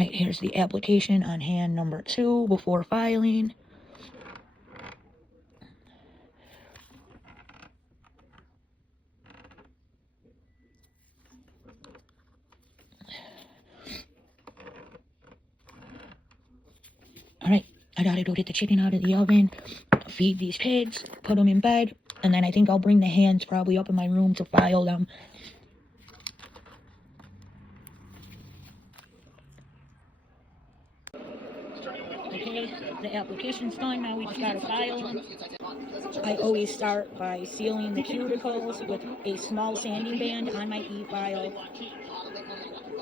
Alright, here's the application on hand number 2 before filing. Alright, I gotta go get the chicken out of the oven, feed these pigs, put them in bed, and then I think I'll bring the hands probably up in my room to file them. Okay, the application's done, now we just gotta file them. I always start by sealing the cuticles with a small sanding band on my e-file,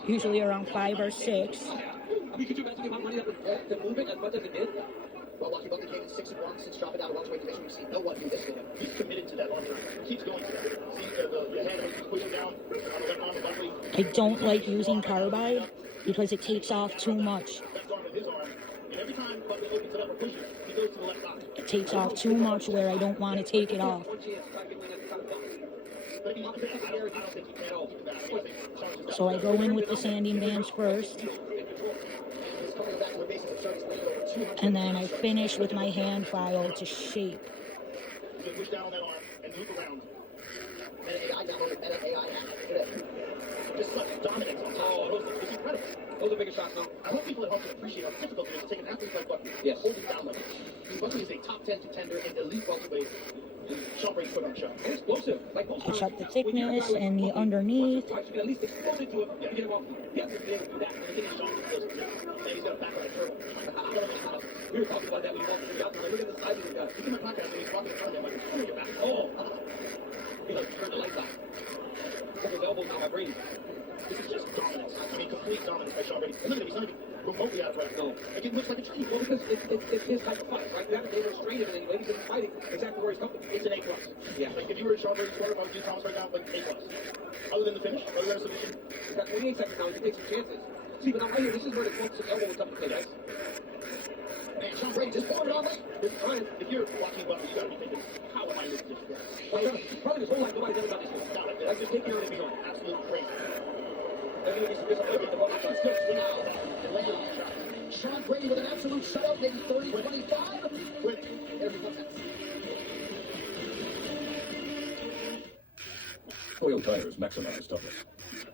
usually around 5 or 6. Well, Lucky Buck became 6-1 since dropping down to welterweight division. We've seen no one do this to him. He's committed to that arm. Keeps going. See the hand pushing down on the left arm of Buckley. I don't like using carbide because it takes off too much. Left arm of his arm. And every time Buckley opens it up or pushes, he goes to the left side. It takes off too much where I don't want to take it off. So I go in with the sanding bands first. And then I finish with my hand file to shape. Push down on that arm and move around. AI downloaded AI today. Just such dominance on top. It's incredible. Those are bigger shots, though. I hope people at home can appreciate how difficult it is to take an athlete like Buckley. Yes. Hold him down like this. Buckley is a top 10 contender and elite welterweight. Sean Brady's put on a show. And explosive. Like I check the thickness and the underneath. You can at least expose it to him. You have to get him off. You have to be able to do that. And he's got a back on the turtle. We were talking about that when he walked through the outdoor. Look at the size of the guy. He's in my podcast and he's walking in front of me. I'm like, turn your back. Oh. He like turned the lights off. Look his elbows now by Brady. This is just dominance. I mean, complete dominance by Sean Brady. And look at him. He's not even remotely out of breath. No. Like, it looks like a tree. Well, because it's his type of fight, right? You haven't been able to restrain him in any way. He's been fighting exactly where he's coming. It's an A+. Yeah. Like, if you were in Sean Brady's corner, if I was Jim Thomas right now, like, A+. Other than the finish, other than a submission. He's got 28 seconds now. He can take some chances. See, but now right here, this is where the focus of elbow will come to play, guys. Man, Sean Brady just poured it on late. If you're watching Buckley, you gotta be thinking, how am I losing this? Well, probably his whole life, nobody's ever done this before. Not like this. I just take care of it beyond. Absolute crazy. Sean Brady with an absolute shutout, maybe 30-25. Every contest. Toyo tires maximize toughness.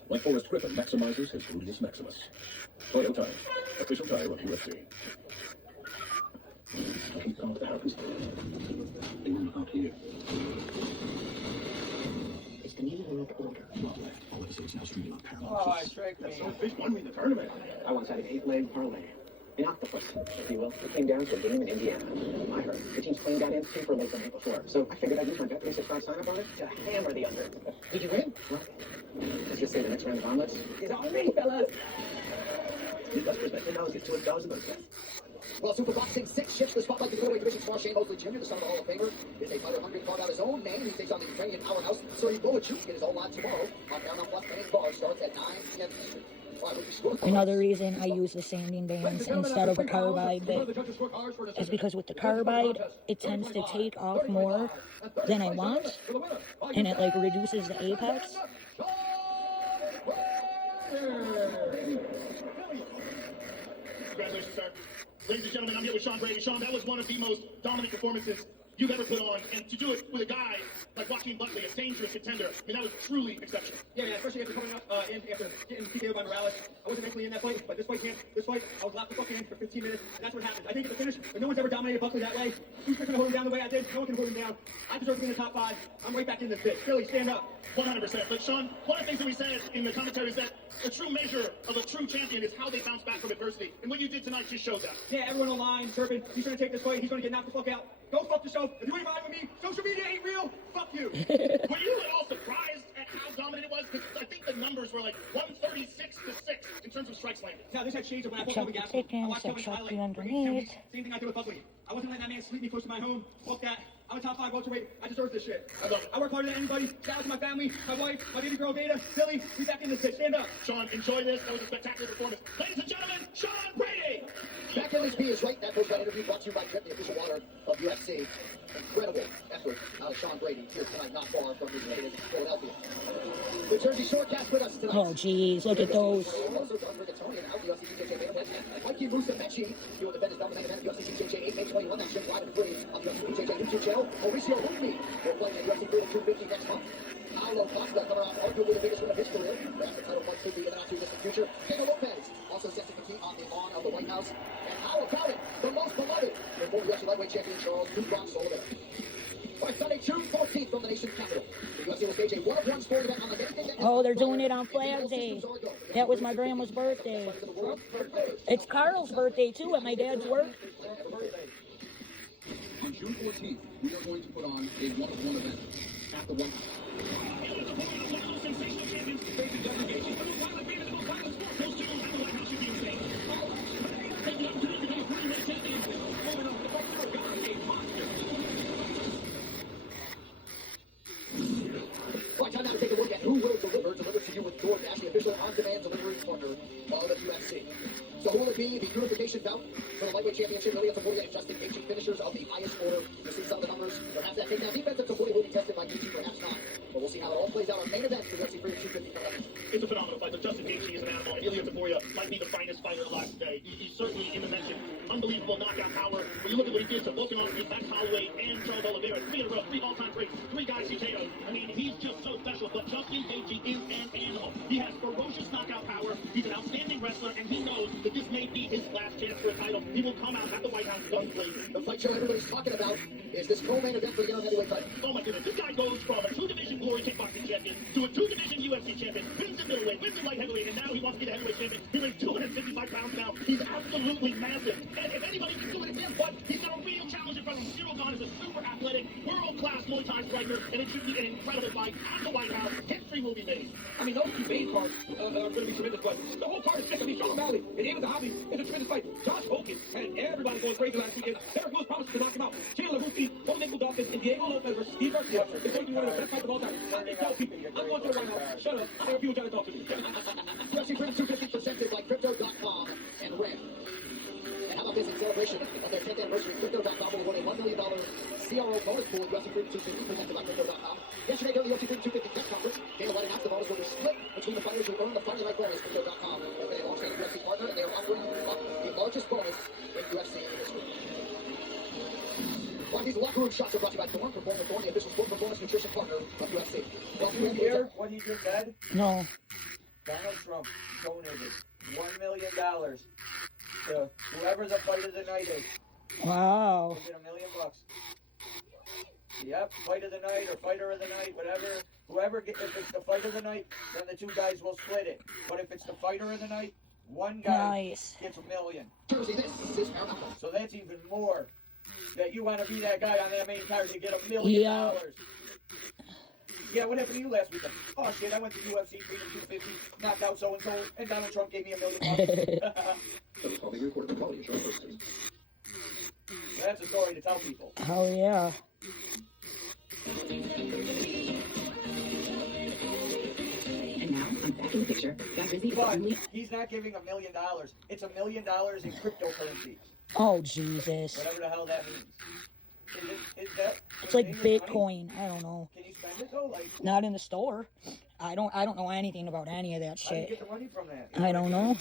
Like Forrest Griffin maximizes his gluteus maximus. Toyo tires, official tire of UFC. Keep calm with the house. They move up here. It's the New World Order. Well, all of it's now streaming on Paramount+. Oh, I strike me. So fish won me the tournament. I once had an 8-leg parlay. An octopus, if you will. It came down to a game in Indiana. I heard the team's playing got in 2 for late the night before. So I figured I'd use my Bet365 sign-up on it to hammer the under. Did you win? Well, let's just say the next round of omelets is on me, fellas. The best perspective now is get $200 in those bets. Well, Superboxing 6 shifts the spotlight to middleweight division star Shane Mosley Jr., the son of the Hall of Famer, is a fighter hungry to carve out his own name. He takes on the Ukrainian powerhouse Sergey Bohachuk in his own line tomorrow on Paramount Plus. Main bar starts at 9 p.m. Eastern. Another reason I use the sanding bands instead of a carbide is because with the carbide, it tends to take off more than I want, and it like reduces the apex. Congratulations, sir. Ladies and gentlemen, I'm here with Sean Brady. Sean, that was one of the most dominant performances you've ever put on, and to do it with a guy like Joaquin Buckley, a dangerous contender, I mean, that was truly exceptional. Yeah, man, especially after coming up after getting TKO'd by Morales. I wasn't mentally in that fight, but this fight, I was locked the fuck in for 15 minutes, and that's what happened. I think at the finish, but no one's ever dominated Buckley that way. Who's going to hold him down the way I did? No one can hold him down. I deserve to be in the top 5. I'm right back in this bitch. Philly, stand up. 100%. But Sean, one of the things that we said in the commentary is that a true measure of a true champion is how they bounce back from adversity. And what you did tonight just shows that. Yeah, everyone online, chirping, he's going to take this fight, he's going to get knocked the fuck out. Go fuck yourself. If you ain't riding with me, social media ain't real. Fuck you. Were you at all surprised at how dominant it was? Because I think the numbers were like 136 to 6 in terms of strikes landed. Yeah, this had shades of when I check the thickness, I check the underneath. Same thing I did with Buckley. I wasn't letting that man sleep me close to my home. Fuck that. I'm a top 5 welterweight. I deserve this shit. I love it. I work harder than anybody. Shout out to my family, my wife, my baby girl Data, Billy. We back in this bitch. Stand up. Sean, enjoy this. That was a spectacular performance. Ladies and gentlemen, Sean Brady. Back LHB is right. That post-fight interview brought to you by Drip, the official water of UFC. Incredible effort out of Sean Brady here tonight, not far from his native Philadelphia. The Jersey Shortcast with us tonight. Oh, geez, look at those. Also, John Rigatoni and out the UFC Ricky Musumeci. He will defend his belt in the main event of UFC BJJ 8 May 21. That's streamed live and free on the UFC BJJ YouTube channel. Mauricio Rumi will play in UFC Freedom 250 next month. Paulo Costa coming off arguably the biggest win of his career. Perhaps the title fight could be in the not too distant future. Diego Lopez also set to compete on the lawn of the White House. And how about it? The most beloved, the former UFC lightweight champion Charles Dubois Oliveira. All right, Sunday, June 14th from the nation's capital. The UFC will stage a one-of-one sport event on the anything that... Oh, they're doing it on Flag Day. That was my grandma's birthday. It's Carl's birthday, too, at my dad's work. On June 14th, we are going to put on a one-of-one event at the White House. Right, time now to take a look at who will deliver to you with DoorDash, the official on-demand delivery partner of the UFC. So who will it be? The unification bout for the lightweight championship. Really, it's a 48 Justin Gaethje finishers of the highest order. You see some of the numbers. Perhaps that takedown defense at 40 will be tested by Gaethje, perhaps not. But we'll see how it all plays out. Our main event for UFC Freedom 250. It's a phenomenal fight, but Justin Gaethje is an animal, and Ilya Taporia might be the finest fighter alive today. He's certainly in the mention. Unbelievable knockout power. When you look at what he did to Volkanovski, Max Holloway, and Charles Oliveira, 3 in a row, 3 all-time greats, 3 guys he KO'd. I mean, he's just so special, but Justin Gaethje is an animal. He has ferocious knockout power. He's an outstanding wrestler, and he knows that this may be his last chance for a title. He will come out at the White House guns blazing. The fight show everybody's talking about is this co-main event for the interim heavyweight title. Oh my goodness, this guy goes from a 2-division glory kickboxing champion to a 2-division UFC champion, wins the middleweight, wins the light heavyweight, and now he wants to be the heavyweight champion. He weighs 255 pounds now. He's absolutely massive. And if anybody can do it, it's him, but he's got a real challenge in front of him. Cyril Gane is a super athletic, world-class Muay Thai striker, and it should be an incredible fight at the White House. History will be made. I mean, those two main parts are going to be tremendous, but the whole card is sick. I mean, Sean O'Malley and David the Hobby is a tremendous fight. Josh Hogan had everybody going crazy last weekend. Derek Lewis promised to knock him out. Chandler Rufi, Jose Dawkins, and Diego Lopez versus Steve Garcia is going to be one of the best fights of all time. I tell people, I'm going to the White House. Shut up. I have people trying to talk to me. UFC Freedom 250 presented by Crypto.com and Red. And how about this in celebration of their 10th anniversary? Crypto.com will win a $1 million CRO bonus pool at UFC Freedom 250 presented by Crypto.com. Yesterday during the UFC Freedom 250 press conference, Dana White announced the bonus will be split between the fighters who earn the fighting right bonus. Crypto.com has been a long-standing UFC partner, and they are offering the largest bonus in UFC history. Well, these locker room shots are brought to you by Thorne. Perform with Thorne, the official sport performance nutrition partner of UFC. Well, Did you hear what he just said? No. Donald Trump donated $1 million to whoever the fight of the night is. Wow. He'll get $1 million. Yep, fight of the night or fighter of the night, whatever. Whoever gets, if it's the fight of the night, then the 2 guys will split it. But if it's the fighter of the night, 1 guy Nice. gets $1 million. Jersey, this is Paramount. So that's even more that you want to be that guy on that main card to get $1 million. Yeah. Yeah, what happened to you last weekend? Oh shit, I went to UFC Freedom 250, knocked out so-and-so, and Donald Trump gave me $1 million. That was probably recorded for quality assurance purposes. That's a story to tell people. Oh, yeah. And now I'm back in the picture. Got busy. But he's not giving $1 million. It's $1 million in cryptocurrency. Oh, Jesus. Whatever the hell that means. Is that It's like Canadian money? Bitcoin. I don't know. Can you spend it though? Like, Not in the store. I don't know anything about any of that how do you shit. get the money from that? I don't know.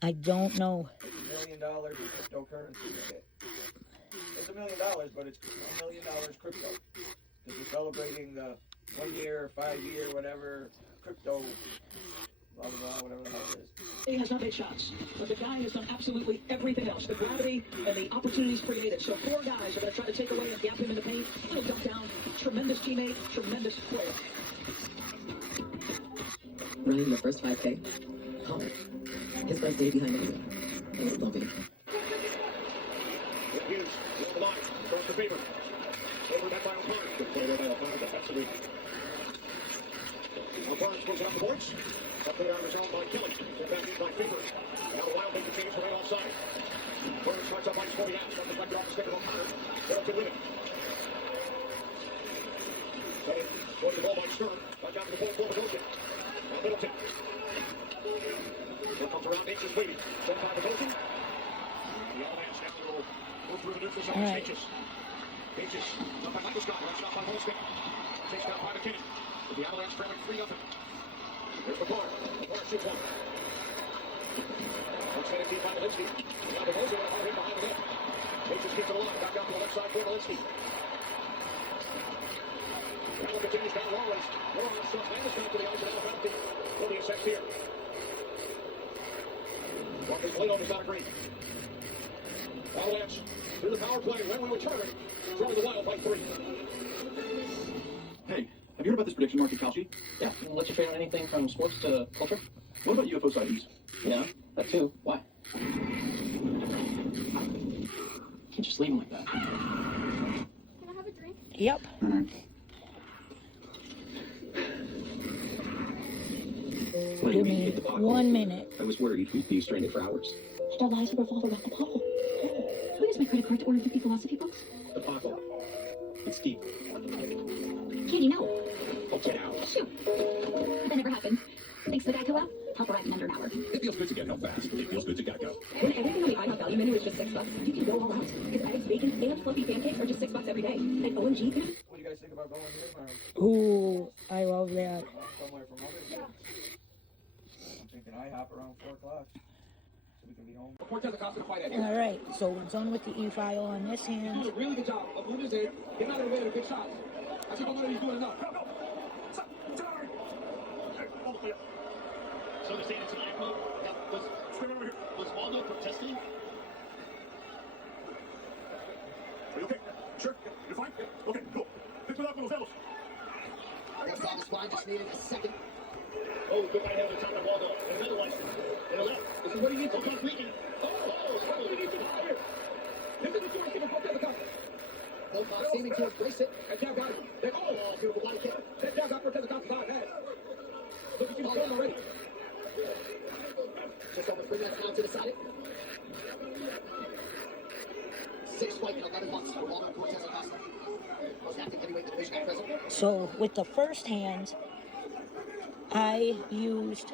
I don't know. $1 million in cryptocurrency. It's $1 million, but it's $1 million crypto. Because we're celebrating the 1 year, 5 year, whatever crypto, blah blah blah, whatever the hell it is. He has not made shots, but the guy has done absolutely everything else. The gravity and the opportunities created. So 4 guys are going to try to take away and gap him in the paint. Little dump down. Tremendous teammate, tremendous player. Running the first 5K. Oh, his first day behind the wheel. It was bumpy. Hughes, on the line, across the paper. Over that final part. Good play there by O'Connor defensively. O'Connor pulls out the boards. That put out of his own by Kelly. Set back in by Faber. Now Wild makes the change for right offside. Burns starts up on his 40 outs. Got the deflected off the stick of O'Connor. Middleton with it. Ready. Going to the ball by Stern. Back down to the ball for Middleton. Now Middleton. Here comes around. Nates is waiting. Sent by Middleton. The Avalanche have to go through the neutral zone. All right. Pages. Up by Michael Scott. Right stop by Holzman. Chased down by McKinnon. With the Avalanche trailing 3-0. There's the bar. The bar shoots one. Looks at it deep by Malinsky. Now the Rose with a hard hit behind the net. Takes his kick to the line. Back out to the left side for Malinsky. Now continues down Lawrence. Lawrence starts Landis back to the ice and out of penalty. For the assist here. Marcus Plato does not agree. Avalanche through the power play. When we return, throwing the Wild by 3. Hey, have you heard about this prediction market, Kalshi? Yeah, let you trade on anything from sports to culture? What about UFO sightings? Yeah, that too. Why? Can't just leave them like that. Can I have a drink? Yep. Give me 1 minute. I was worried we'd be stranded for hours. Should our lives revolve around the bottle? Can we use my credit card to order 50 philosophy books? The pothole. It's deep. Candy, no. Oh, get out. Shoot. That never happened. Thanks to the Geico app, I'll arrive in under an hour. It feels good to get home fast. It feels good to Geico. When everything on the IHOP value menu is just $6, you can go all out. Because eggs, bacon, and fluffy pancakes are just $6 every day. And OMG, What do you guys think about going here? Ooh, I love that. Somewhere from Mother's Day. I'm thinking IHOP around 4 o'clock. So we can be home. All right, so we're done with the e-file on this hand. Doing a really good job of moving his head, getting out of the way of a big shot. I think he's doing enough. So they're saying it's an act move. Was Waldo protesting? Are you okay? Sure. You're fine? Okay, cool. Pick it up, little fellas. This line just needed a second. Oh, good right hand on top of Waldo. And another one. And a left. This is what he needs to come leaking. Oh, he needs to come here. This is the source of the both of the cup. Wilcox seeming to embrace it. And Jack got him. Oh, beautiful body kick. That Jack got Cortez across the head. Look at you going already. Just over 3 minutes now to decide it. 6 fight and 11 months for Waldo Cortez Acosta. Most active heavyweight division at present. So with the first hand, I used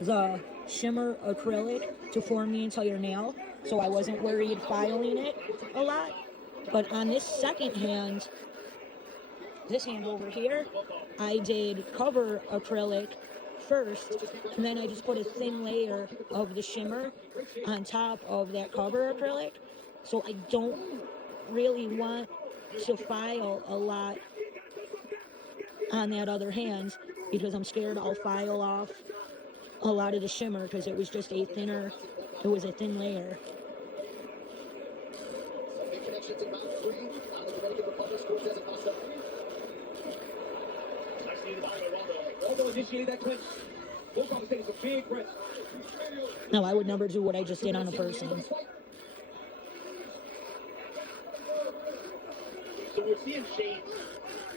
the shimmer acrylic to form the entire nail, so I wasn't worried filing it a lot. But on this second hand, this hand over here, I did cover acrylic first, and then I just put a thin layer of the shimmer on top of that cover acrylic. So I don't really want to file a lot on that other hand because I'm scared I'll file off a lot of the shimmer because it was just a thin layer. Big connections in round 3 out of the Dominican Republic. Cortez Acosta. Nice knee to the body by Waldo. Waldo initiated that clinch. Wilcox is taking some big breaths. No, I would never do what I just did on a person. So we're seeing shades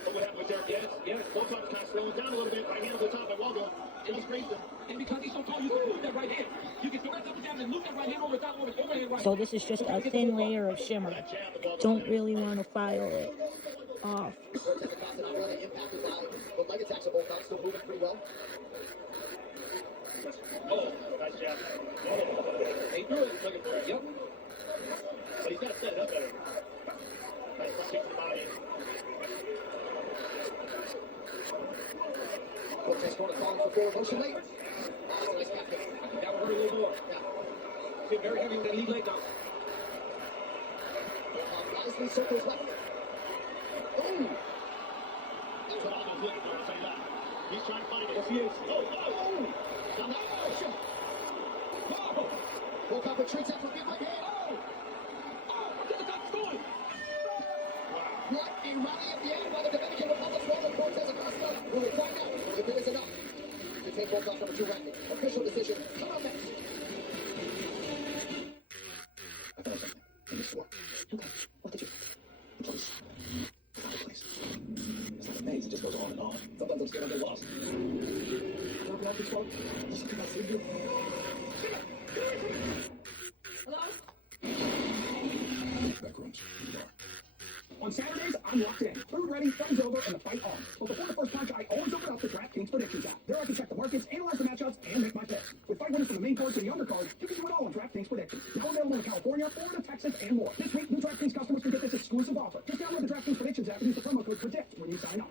of what happened with Derek. Yeah. Wilcox kind of slowing down a little bit. Right hand over the top by Waldo. And he's raised him. And because he's so tall, you can move that right hand. You can direct up and down and loop that right hand over the top of his overhand right. So this is just a thin layer of shimmer. Don't really want to file it off. Cortez Acosta not really impacted by the leg attacks of Wilcox, still moving pretty well. Oh, nice jab. He threw it, took it for it. Yep. But he's got to set it up better. Nice kick to the body. Cortez going to call him for forward motion late. That's a nice back kick. That would hurt a little more. Yeah. Seemed very heavy with that lead leg down. Wisely circles left. Oh! That's what Waldo's looking for, I'll tell you that. He's trying to find it. Yes, he is. Oh! Down that. Oh! Wilcox retreats after a big right hand. Oh! What a rally at the end by the Dominican Republic. Waldo Cortez Acosta. We will find out if it is enough to take Wilcox number 2 ranking. Official decision coming up next. I found something in this store. Okay, what did you? The place. I found the place. It's like a maze. It just goes on and on. Sometimes I'm scared I'll get lost. Drop it off this phone. Just can I see you? Hello? Back rooms. In the bar. On Saturdays, I'm locked in. Food ready, thumbs over, and the fight on. But before the first punch, I always open up the DraftKings Predictions app. There I can check the markets, analyze the matchups, and make my picks. With fight winners from the main card to the undercard, you can do it all on DraftKings Predictions. Now available in California, Florida, Texas, and more. This week, new DraftKings customers can get this exclusive offer. Just download the DraftKings Predictions app and use the promo code PREDICT when you sign up.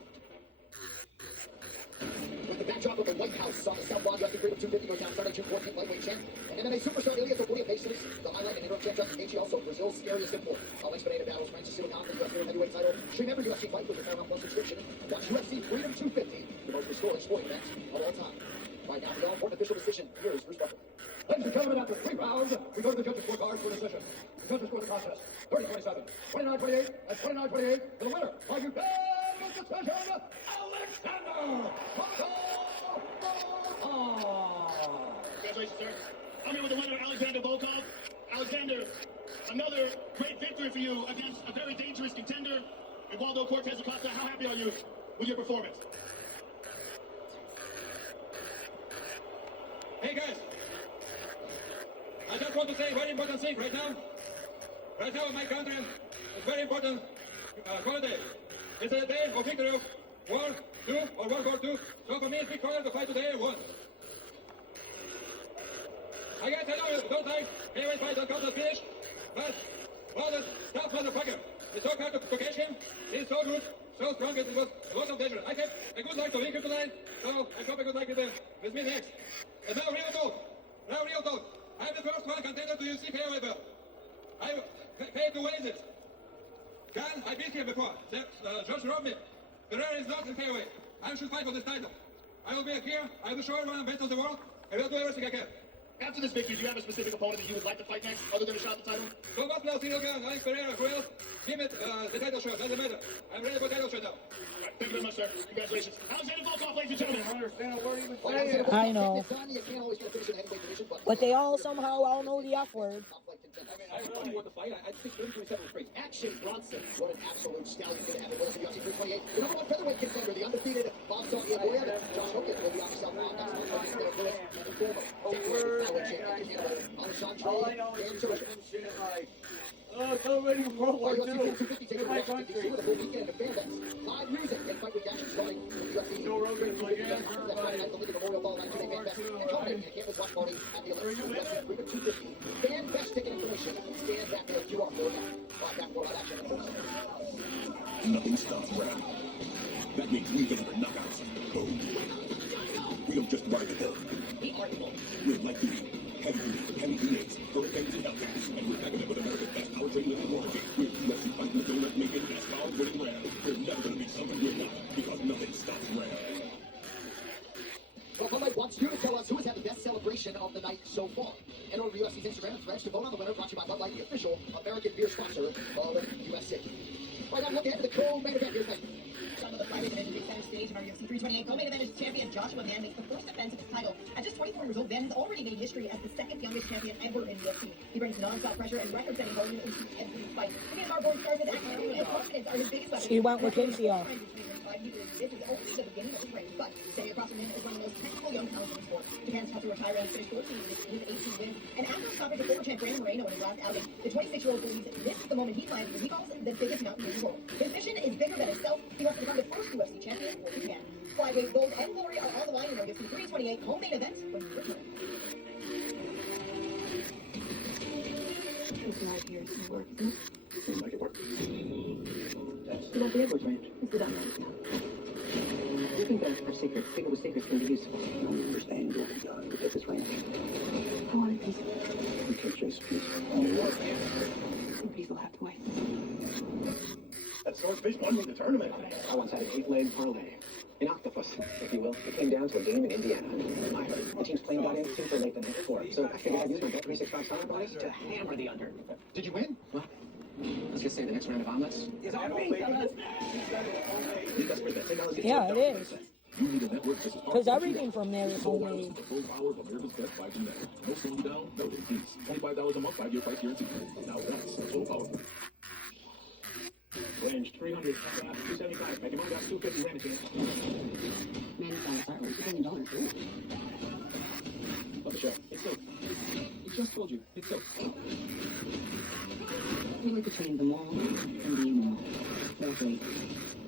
With the backdrop of the White House saw the Southpaw UFC Freedom 250 goes down Sunday, June 14th, lightweight champ. And MMA superstar Ilya Topuria faces the highlight and interim champ Justin Gaethje, also Brazil's scariest import. Expedited battles, Francis Ngannou for the UFC heavyweight title. Stream every UFC fight with your Paramount Plus subscription. Watch UFC Freedom 250, the most restoring sporting event of all time. Right now, the all-important official decision. Here is Bruce Buffer. Ladies and gentlemen, after 3 rounds, we go to the judges' scorecards for decision. The judges score the contest 30-27, 29-28, and 29-28. The winner by unanimous decision, Alexander. Congratulations, sir. I'm here with the winner, Alexander Volkov. Alexander, another great victory for you against a very dangerous contender, Eduardo Cortez Acosta. How happy are you with your performance? Hey guys, I just want to say a very important thing right now. Right now in my country, it's very important holiday. It's a day of victory of War II or World War II. So for me, it's big honor to fight today and won. I guess I know you don't like heavyweight fight don't come to finish, but well, the tough motherfucker. It's so hard to catch him. He's so good, so strong. It was a lot of danger. I have a good luck to win him tonight, so I hope a good luck with me next. And now real talk. I'm the first one contender to UFC heavyweight belt. I paid to win it. Gun, I beat him before. George robbed me. Ferrer is not in heavyweight. I should fight for this title. I will be here. I will show everyone the best of the world. I will do everything I can. After this victory, do you have a specific opponent that you would like to fight next, other than a shot at the title? So what else, Alex Pereira, who else? Give it the title shot, doesn't matter. I'm ready for title shot now. All right, thank you very much, sir. Congratulations. Alexander Volkov, ladies and gentlemen. I don't understand a word he was saying. I know. But they all somehow all know the F word. I don't know you want to fight. I think 30-27 was great. Action Bronson. What an absolute stallion going to have it with us in UFC 328. The number 1 featherweight contender, the undefeated Bob Saudi Boyetta. Josh Hopkins will be on the Southpaw next month. All I know is some shit like, oh, it's already World War II in my country. Live music and fight reactions starting Joe Rogan's like, yeah, World War II. Are you in it? Fan best ticket information. Scan back to the QR code. Back for action. Nothing stops rap. That means we get the knockouts. Boom. We don't just ride the hill. We're like duty. Heavy units. Hurricanes and Hellcats. And we're backing up with America's best power trade living warranty. We're UFC fighting the donut making asphalt winning round. We're never going to be something we're not. Because nothing stops rap. Well, Bud Light wants you to tell us who has had the best celebration of the night so far. Enter over UFC's Instagram and threads to vote on the winner, brought to you by Bud Light, the official American beer sponsor of UFC. Right now, looking ahead to the co-main event. Here's Megan. Some of the Friday division big center stage of our UFC 328 co-main event is champion Joshua Van makes the first defense of his title. At just 24 years old, Van has already made history as the second youngest champion ever in UFC. He brings non-stop pressure and record-setting volume into every fight. Many of our board stars with activity and confidence are his biggest weapons. She went with Kinsey. This is only the beginning of his reign, but sitting across from him is one of the most technical young talents in the sport. Japan's tough to retire and finished 14 with his 18 wins. And after his conference with former champ Brandon Moreno in his last outing, the 26-year-old believes this is the moment he finds what he calls the biggest mountain in the world. His mission is bigger than himself. He wants to become the first UFC champion for Japan. Flyweight gold and glory are on the line in our UFC 328 home main event when we return. It's right here. It's gonna work, isn't it? Seems like it worked. That's the Edwards ranch. It's the Diamond now. You think that's our secret? Think it was secrets can be useful. I don't understand your design, but that's his ranch. I want a piece. We can't chase peace. Some piece will have to wait. That swordfish won me the tournament. I once had an 8-legged parlay. An octopus, if you will. It came down to a game in Indiana. I heard the team's plane got in super late the night before, so I figured I'd use my Bet365 sign-up bonus to hammer the under. Did you win? What? Let's just say the next round of omelets. Is that homemade? Yeah, it is. You need a network just as Because everything from there is full homemade. power of America's best 5G network. No slowing down, no increase. $25 a month, 5-year price guarantee. Now that's so powerful. Range 300, 275. Make your money back 250 win again. Man, it's all fireworks. It's only $1. Love the show. It's so. He just told you. It's so. We like to train the mall and the mall. Mostly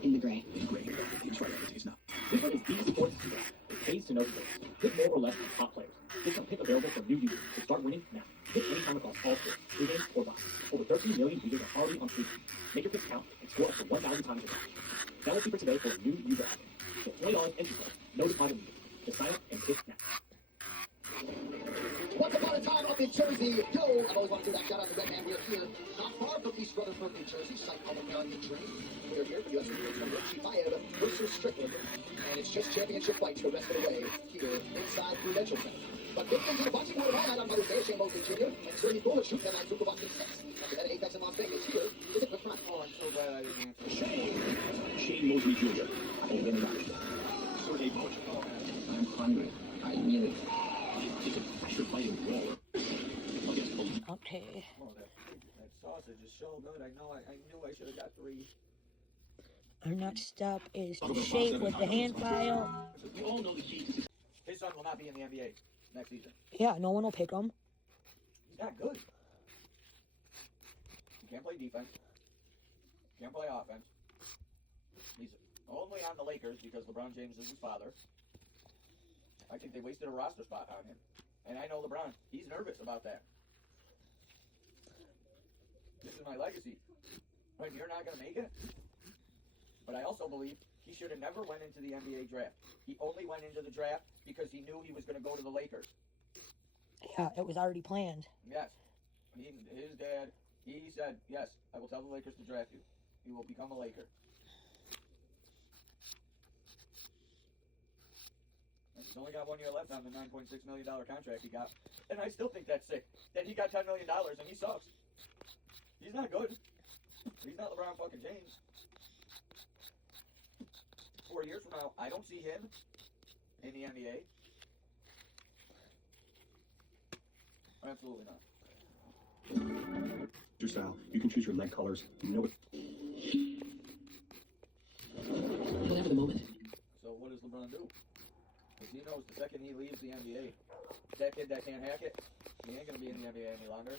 in the gray. Great. It's right. It's not. This one is the sports today. It pays to know the players. Get more or less from top players. Get some pick available for new users to start winning now. Pick anytime across all sports, pre-games or boxes. Over 13 million users are already on Street. Make your picks count and score up to 1,000 times your match. Download Super today for a new user. Get $20 entry code. No deposit needed. Just sign up and pick now. New Jersey. Yo, I've always wanted to do that. Shout out to Red Man. We're here, not far from East Rutherford, New Jersey, site of the American Dream. We're here for U.S. from Richie Fayed versus Strickland, and it's just championship fights the rest of the way here inside Prudential Center. But big things in the boxing world all night on Mother's Day. Shane Mosley Jr. and Sergey Bullet shoots tonight through Boxing 6. After that, Apex in Las Vegas. Here is a quick front. Oh, I'm so glad I didn't answer. Shane Mosley Jr. And then Sergey Bullet. I'm hungry. I need it. It's a pressure-fighting brawler. Okay. Oh, that sausage is so good. I know. I knew I should have got 3. Our next step is to shape with the hand file. We all know the key to His son will not be in the NBA next season. Yeah, no one will pick him. He's not good. He can't play defense. Can't play offense. He's only on the Lakers because LeBron James is his father. I think they wasted a roster spot on him. And I know LeBron. He's nervous about that. This is my legacy. When you're not going to make it. But I also believe he should have never went into the NBA draft. He only went into the draft because he knew he was going to go to the Lakers. Yeah, it was already planned. Yes. His dad, he said, yes, I will tell the Lakers to draft you. You will become a Laker. And he's only got 1 year left on the $9.6 million contract he got. And I still think that's sick. That he got $10 million and he sucks. He's not good. He's not LeBron fucking James. 4 years from now, I don't see him in the NBA. Absolutely not. Your style. You can choose your leg colors. You know it. Whatever the moment. So what does LeBron do? Because he knows the second he leaves the NBA, that kid that can't hack it, he ain't going to be in the NBA any longer.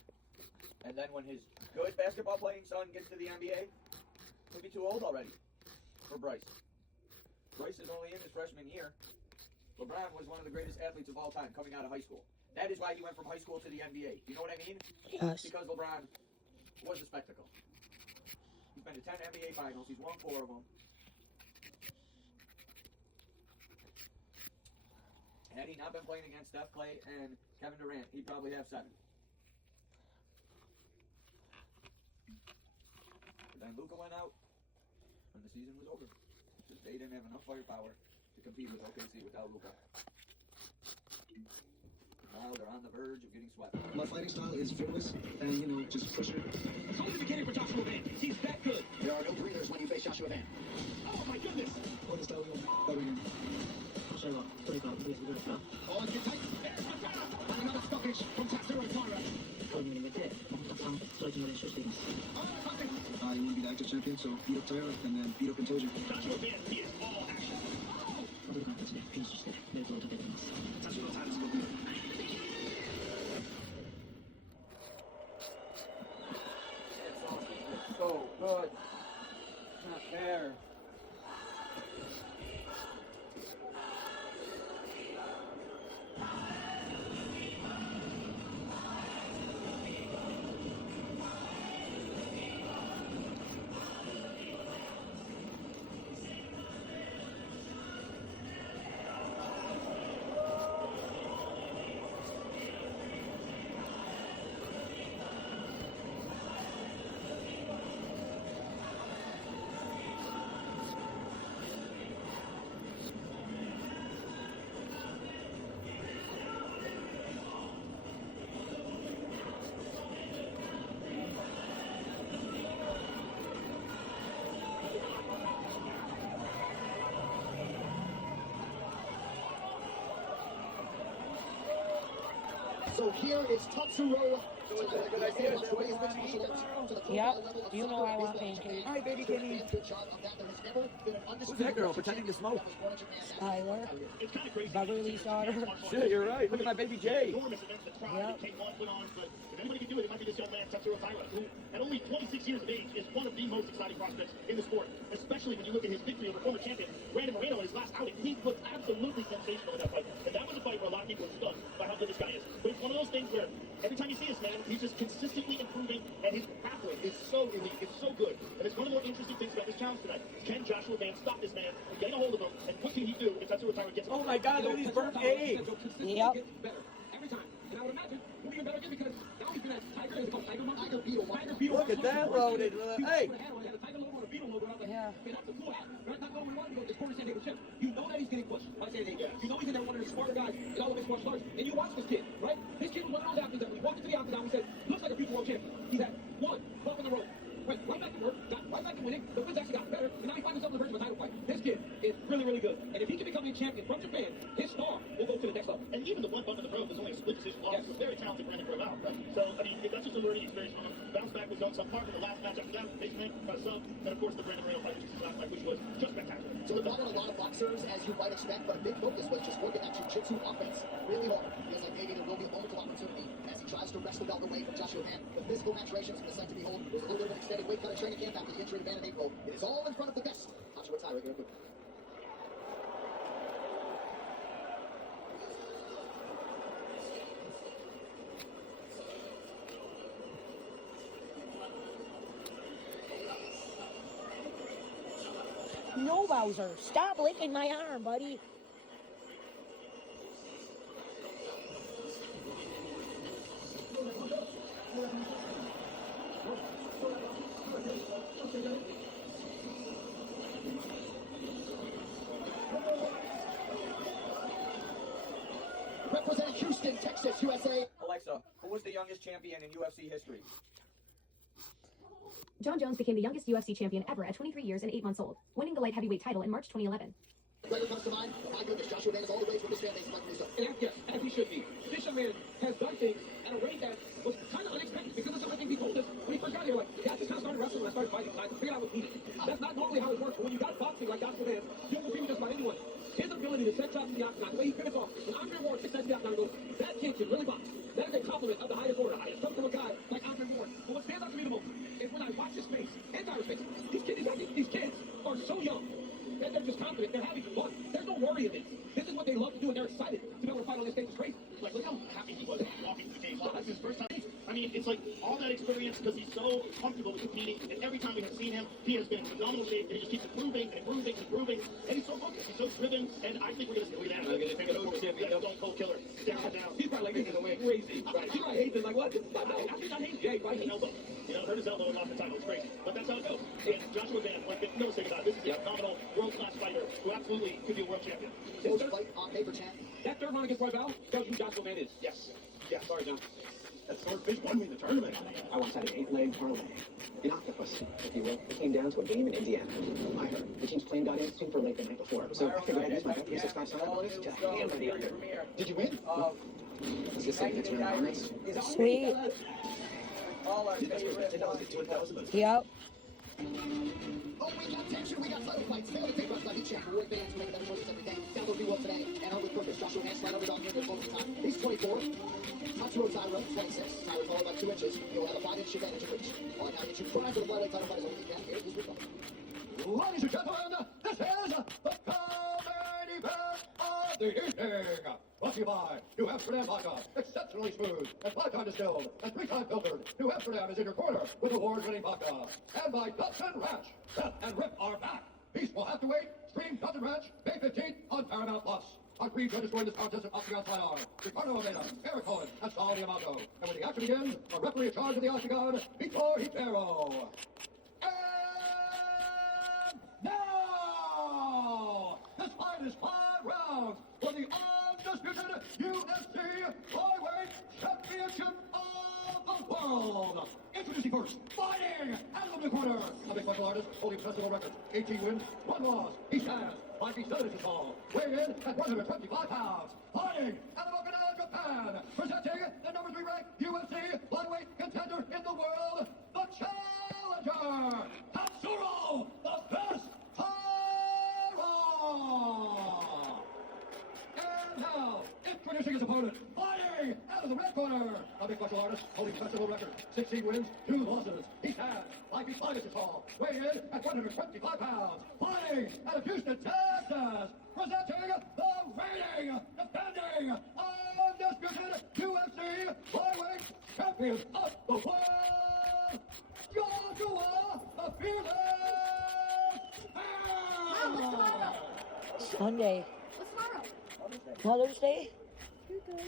And then when his good basketball playing son gets to the NBA, he'll be too old already for Bryce. Bryce is only in his freshman year. LeBron was one of the greatest athletes of all time coming out of high school. That is why he went from high school to the NBA. You know what I mean? Yes. Because LeBron was a spectacle. He's been to 10 NBA finals. He's won 4 of them. Had he not been playing against Steph, Clay, and Kevin Durant, he'd probably have 7. But then Luka went out when the season was over. Just they didn't have enough firepower to compete with OKC without Luka. Now they're on the verge of getting swept. My fighting style is fearless and, just push it. It's only the beginning for Joshua Van. He's that good. There are no breathers when you face Joshua Van. Oh my goodness. On, get tight. And another stoppage from Tatsuro Taira. You need to be the active champion, so beat up Taira and then beat up Intoja. Joshua Van, he is all action. Tatsuro Taira's so good. It's so good. It's not fair. So here is Tatsuro. Yep, you know I want pancakes. Hi, baby Kimmy. Who's that girl pretending to smoke? Skylar, Beverly's daughter. Shit, you're right. Look at my baby Jay. Yep. If anybody can do it, it might be this young man, Tatsuro Taira, who, at only 26 years of age, is one of the most exciting prospects in the sport. Especially when you look at his victory over former champion Brandon Moreno in his last outing. He looked absolutely sensational in that fight. And that was a fight where a lot of people were stunned by how good this guy is. But it's one of those things where every time you see this man, he's just consistently improving, and his pathway is so elite. It's so good. And it's one of the more interesting things about this challenge tonight. Can Joshua Van stop this man from getting a hold of him? And what can he do if Tatsuro Taira gets him? Oh my God, look at these burnt eggs. Yep. Every time. And I would imagine we'll be even better again because now he's been at Tiger. Is it called Tiger Monk? Tiger Beetle. Tiger Beetle. Look at that loaded. Hey. He had a Tiger logo and a Beetle logo. And I was like, Yeah. hey, that's a cool hat. Right? Not going one. It's corner San Diego chip. You know that he's getting pushed by San Diego. You know he's in there one of the smarter guys in all of his martial arts. And you watch this kid, right? This kid was one of those athletes that when he walked into the octagon, we said, looks like a future world champion. He's at one, walk on the road. Went right back to work, got right back to winning. The wins actually got better, and now he finds himself on the verge of a title fight. This kid is really, really good. And if he can become a champion from Japan, his star will go to the next level. And even the one bump in the road was only a split decision loss. Yes. Very talented Brandon Corral, right? So, I mean, that's just a learning experience from him. Bounce back was done some part in the last match after that, basement, sub, and of course the Brandon Moreno fight, which is his last fight, which was just spectacular. So they're not on a lot of boxers, as you might expect, but a big focus was just working that jiu-jitsu offense really hard. Feels like maybe there will be a moment of opportunity as he tries to wrest the belt away from Joshua Van. The physical maturations from the sight to behold. There's a little bit of an extended weight cut training camp after the injury to Van in April. It is all in front of the best. UnboxWithT right here. No, Bowser. Stop licking my arm, buddy. Representing Houston, Texas, USA. Alexa, who was the youngest champion in UFC history? John Jones became the youngest UFC champion ever at 23 years and 8 months old, winning the light heavyweight title in March 2011. Player comes to mind. My goodness, Joshua Van is all the rage with his fan base. Like this. Yes, as he should be. This young man has done things at a rate that was kind of unexpected because that's something he told us when he first got here. Like, yeah, I just kind of started wrestling when I started fighting. I figured out what needed. That's not normally how it works. But when you got boxing like Joshua Van, you'll compete with just about anyone. His ability to set shots in the octagon, the way he pivots off. When Andre Ward sits in the octagon and goes, that kid can really box. That is a compliment of the highest order. I come from a guy like Andre Ward. But what stands out to me the most is when I watch his face and Tyra's face. These kids are so young that they're just confident. They're having fun. There's no worry in this. This is what they love to do, and they're excited to be able to fight on this stage. It's crazy. Like, look how happy he was walking to the cage. That's his first time. I mean, it's like all that experience because he's so comfortable with competing, and every time we have seen him, he has been in phenomenal shape, and he just keeps improving and improving and improving, and he's so focused, he's so driven, and I think we're going to see that. We're going to take a Stone Cold Killer. Stares him down. He's probably like, this is away crazy. Right. He probably hates it. Like, what? I think I hate Jay. Right, his elbow. You know, hurt his elbow and lost the title. It's crazy. But that's how it goes. And Joshua Van, like, no mistake about it, this is a phenomenal world-class fighter who absolutely could be a world champion. Most fight on paper champ. That third round against Royval shows who Joshua Van is. Yes. Yeah, sorry, John. That swordfish won me the tournament. I once had an 8-leg parlay. An octopus, if you will. It came down to a game in Indiana. I heard the team's plane got in super late the night before, so I figured I'd use my Bet365 sign-up bonus to hammer the under. Did you win? Let's just say it's your honest. Sweet. All our favorite ones. Yep. Oh, we got tension, we got title fights. Fail to take runs by each champ. Reward fans who make better choices every day. Download Reworld today and on with purpose. Joshua Van slide over down here. There's one time. He's 24. Tatsuro Tyro, 26. Tyro followed by 2 inches. He'll have a 5-inch advantage of reach. All right, now get you primed for the flyweight title fight as only you can. Here is Rico. Ladies and gentlemen, this is the co-main event of the evening. Brought to you by New Amsterdam Vodka, exceptionally smooth and 5-time distilled and 3-time filtered. New Amsterdam is in your corner with award-winning vodka. And by Dutton Ranch, Seth and Rip are back. Beast will have to wait. Stream Dutton Ranch May 15th on Paramount Plus. Agreed to destroy this contest at Octagon Sidearm. Ricardo Avena, Eric Cohen, and Saul Diamato. And when the action begins, a referee in charge of the Octagon, Vitor Hitero. And now, this fight is 5 rounds for the undisputed UFC Flyweight Championship of the World. Introducing first, fighting out of the corner, a big martial artist holding festival records, 18 wins, 1 loss. He stands 5 feet 7 inches tall, weighing in at 125 pounds. Fighting out of Okinawa, Japan, presenting the number 3 ranked UFC flyweight contender in the world, the challenger, Tatsuro, the best Tyra. And now, introducing his opponent, fighting out of the red corner, a big martial artist holding festival record, 16 wins, 2 losses. He stands 5 feet 5 inches tall, weighing in at 125 pounds. Fighting out of Houston, Texas, presenting the reigning, defending, undisputed UFC flyweight champion of the world, Joshua the Fearless. Mom, what's tomorrow? Sunday. What's tomorrow? Mother's Day? Here you go.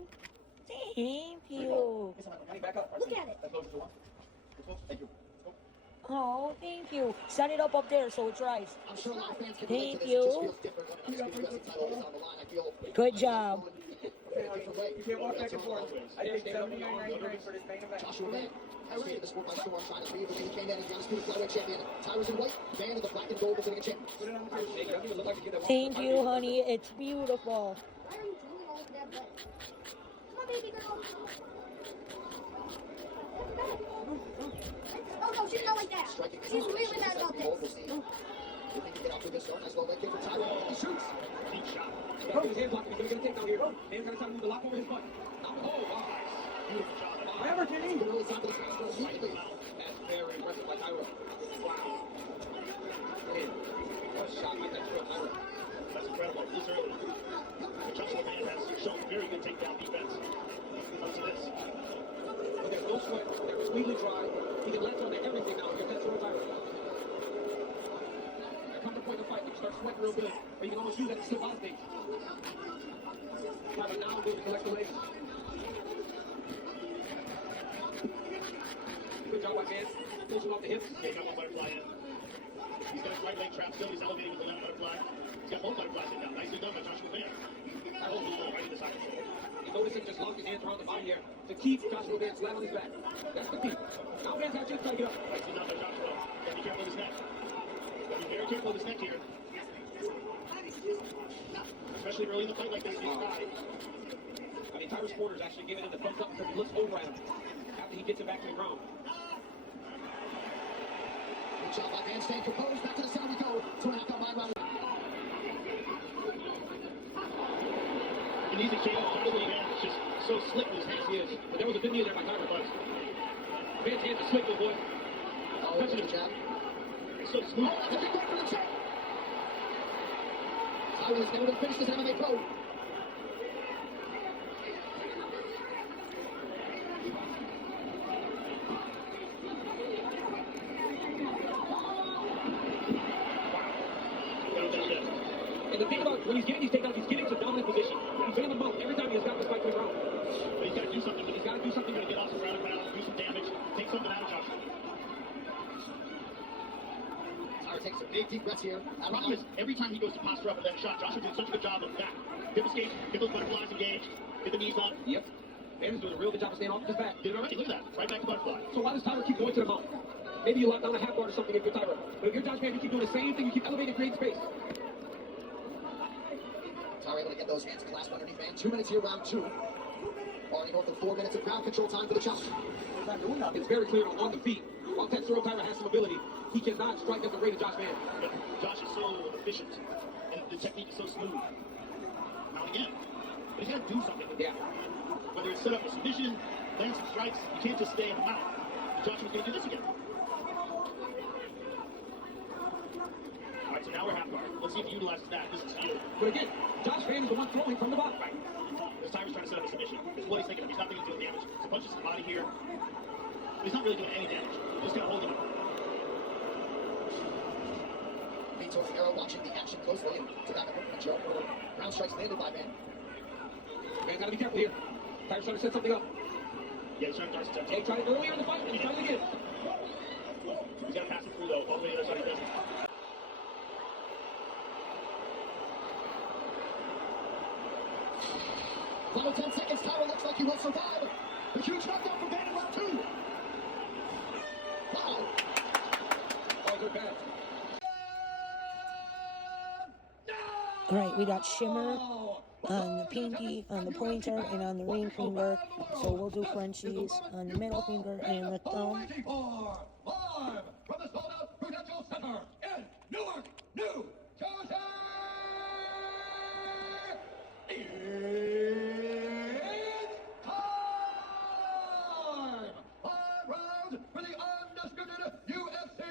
Thanks. Thank you. Honey, back up. Look at it. Let's close the door. Let's close. Thank you. Oh, thank you. Set it up there so it dries. I'm sure a lot of fans can Thank relate to this. It just you. feels different when an undisputed wrestling title is on the line. I feel Good job. You can't walk back and forth. I paid $79.99 for this main event. Joshua Van has taken the sport by storm, trying to lead the way he came in as the undisputed flyweight champion. Tyler's in white, Van in the black and gold defending champion. Put it on the table. It doesn't even look like you get that. Thank you, honey. It's beautiful. Why are you drooling all over that butt? Come on, baby girl. Oh, no, she's not like that. She's really mad about this. We'll see if he can get out to a good start. Nice low leg kick for Tyler. He shoots. Deep shot. Go, his hand block. He's going to get a takedown here. Go. Dan's got to move the lock over his butt. Oh, wow. Beautiful shot. Remember, Kenny. The early side of the crowd goes immediately. That's very impressive by Tyler. Wow. Man, what a shot by that Tyler. That's incredible. This early. Joshua Van has shown very good takedown defense. Up to this. But there's no sweat. They're completely dry. He can let on to everything now. If that's what Tyler. There comes a point in the fight. You can start sweating real good. But you can always use that to slip on things. Tyler now going to collect the legs. Good job by Van. Pulls him off the hips. Yeah, he got one butterfly in. He's got his right leg trap still. He's elevating with the left butterfly. He's got both butterflies in now. Nicely done by Joshua Van. Oh, right in the side. Noticing just locked his hands around the body here to keep Joshua Van flat on his back. That's the key. Now Van's got to take it up. Nicely done by Joshua. Gotta be careful of his neck. Gotta be very careful of his neck here. Especially early in the fight like this. He's high. I mean, Tyler's Porter's actually giving him the thumbs up because he looks over at him after he gets him back to the ground. Good job by Van, staying composed. Back to the center we go. 2.5 line round. And he's a king. Totally, man. It's just so slick with his hands. He is. But there was a good knee there by Tyler. Van's hands are slick, little boy. Oh, good jab. It's so smooth. Oh, that's a big one for the check. Tyler has never been finished as an MMA pro. And the thing about when he's getting these takedowns, he's getting to dominant position. He's in the mouth every time he has got this fight to the ground. But he's got to do something. But he's got to do something to get off the ground and do some damage, take something out of Joshua. Tyler takes some big deep breaths here. The problem is, every time he goes to posture up with that shot, Joshua did such a good job of that. Hip escape, get those butterflies engaged, get the knees up. Yep. Van's doing a real good job of staying off his back. Did it already. Look at that. Right back to butterfly. So why does Tyler keep going to the mouth? Maybe you lock down a half guard or something if you're Tyler. But if you're Josh Van, you keep doing the same thing. You keep elevating, creating space. Tyler able to get those hands clasped underneath Van. 2 minutes here, round 2. Already north of 4 minutes of ground control time for the challenge. It's very clear on the feet. While Texero Tyler has some ability, he cannot strike at the rate of Josh Van. But Josh is so efficient, and the technique is so smooth. Now again, but he's got to do something with that. Whether it's set up a submission, land some strikes, you can't just stay in the mouth. Joshua's going to do this again. All right, so now we're half guard. Let's see if he utilizes that. This is huge. But again, Josh Van is the one throwing from the bottom. Right. This Tyler's trying to set up a submission. It's what he's thinking of. He's not thinking of doing damage. Some punches to the body here. But he's not really doing any damage. He's just kind of holding him. Vito Fierro watching the action closely and to back up a jump or ground strikes landed by Van. Van's got to be careful here. Tyler's trying to set something up. Yeah, he's trying to start He tried it earlier in the fight, and he's trying it again. He's got to pass it through, though. All the way to the other side he doesn't. Final 10 seconds. Tyler looks like he will survive. A huge knockdown from Van in round 2. Wow. Oh, good bad. All right, we got shimmer on the pinky, on the pointer, and on the ring finger. So we'll do Frenchies on the middle finger and the thumb. Live from the sold-out Prudential Center in Newark, New Jersey. It's time! 5 rounds for the undisputed UFC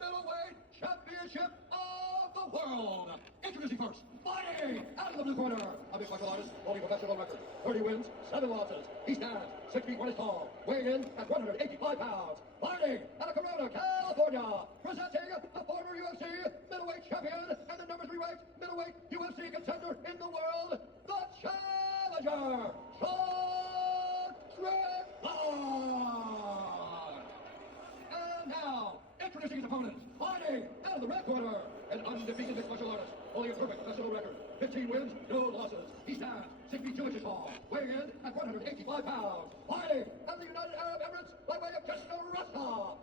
middleweight championship of the world. Introducing first, fighting out of the blue corner, a mixed martial artist holding professional record, 30 wins, 7 losses. He stands 6 feet 1 inch tall, weighing in at 185 pounds. Fighting out of Corona, California, presenting the former UFC middleweight champion and the number 3 ranked middleweight UFC contender in the world, the Challenger, Sean introducing his opponent, fighting out of the red corner, an undefeated mixed martial artist, holding a perfect professional record, 15 wins, no losses. He stands 62 inches tall, weighing in at 185 pounds, fighting out of the United Arab Emirates by way of Rasta,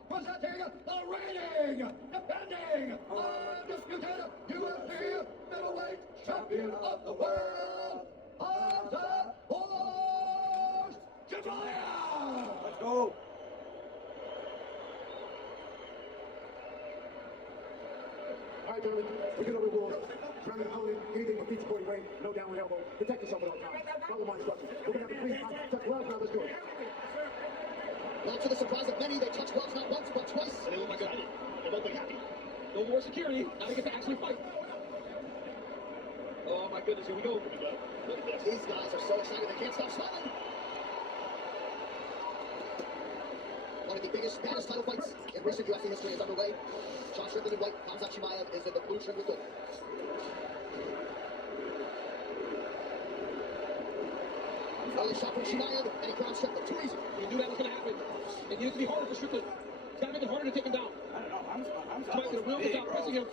presenting the reigning, defending, undisputed UFC middleweight champion of the world, Hamza Horse Jabaya! Let's go. All right, gentlemen, we get over the rules. Ground and opponent, anything but feet supporting weight, no downward elbow. Protect yourself at all times. Follow my instructions. We're going to have a clean touch gloves now. Let's do it. Well, to the surprise of many, they touch gloves not once but twice. And they look like excited. They both look happy. No more security. Now they get to actually fight. Oh my goodness, here we go. Look at this. These guys are so excited they can't stop smiling. One of the biggest, baddest title fights in recent UFC history is underway. Sean Strickland in white, Hamza Chimaev is in the blue trim with gold. Early shot from Chimaev, and he crowns Strickland. Too easy. We knew that was going to happen. It needs to be harder for Strickland. It's got to make it harder to take him down. I don't know. I'm Chimaev did a real good job pressing him.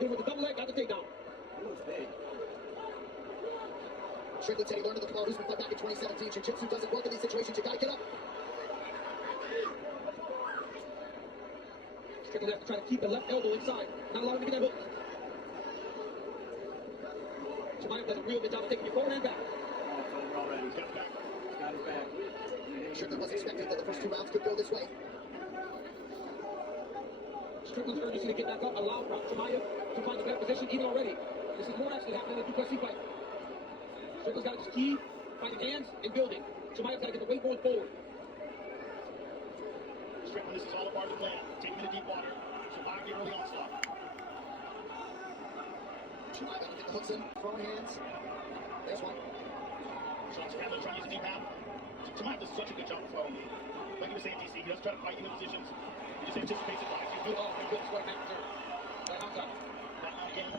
Hit him with the double leg, got the takedown. He looks big. Strickland said he learned in the Belarus fight back in 2017. Jiu-jitsu doesn't work in these situations. You got to get up. Strickland has to try to keep the left elbow inside. Not allow him to get that hook. Chimaev does a real good job of taking your forward and back. Already. He's got his back. Strickland was expecting that the first 2 rounds could go this way. Strickland's urgency to get back up allowed Chimaev to find a better position even already. This is more actually happening in the Duplessis fight. Strickland's got to just key, finding hands, and building. Chimaev's got to get the weight going forward. Strickland, this is all a part of the plan. Take him into deep water. Survive the early onslaught. Chimaev got to get the hooks in, throwing hands. There's one. Sean Strickland trying to use a deep pound. Chimaev does such a good job of throwing. Like you were saying, DC, he does try to fight in the positions. He just anticipates it right. He's good. Oh, my goodness, what a man return. By Hamza. Again.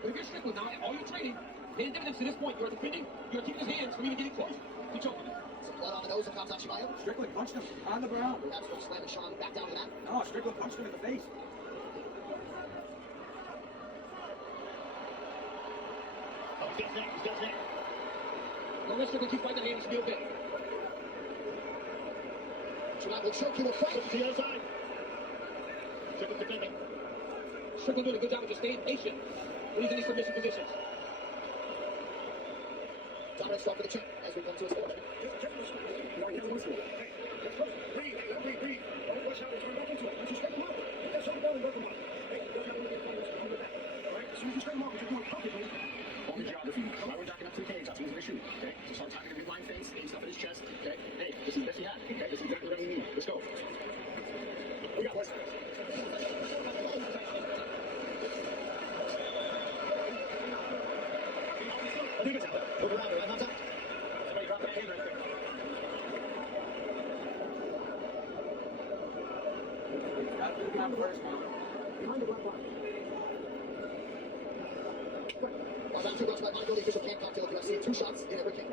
But if you're Strickland now, all your training, paying dividends to this point, you're defending, you're keeping his hands from even getting close to choking him. Some blood on the nose of Hamza Chimaev. Strickland punched him on the ground. Perhaps from slamming Sean back down to the mat. No, Strickland punched him in the face. Oh, he's got his neck. He's got his neck. Don't let Strickland keep fighting the hand, he should be okay. Chimaev will choke, he will fight. To the other side. Strickland defending. Strickland doing a good job of just staying patient when he's in these submission positions. Dominant start for the champ as we come to his corner. On the geography, while we're docking up to the cage, that's what we're gonna shoot. Okay? So start talking to the blind face, aim stuff in his chest. Okay? Hey, this is the best you had. Okay? This is exactly what we need. Let's go. We got this. I think it's out there. Look around, right, Hamza? Somebody drop that hand right there. Got to come first, man. Behind the black line. Well, that's too much by Michael, the official camp cocktail of UFC. 2 shots in every kick.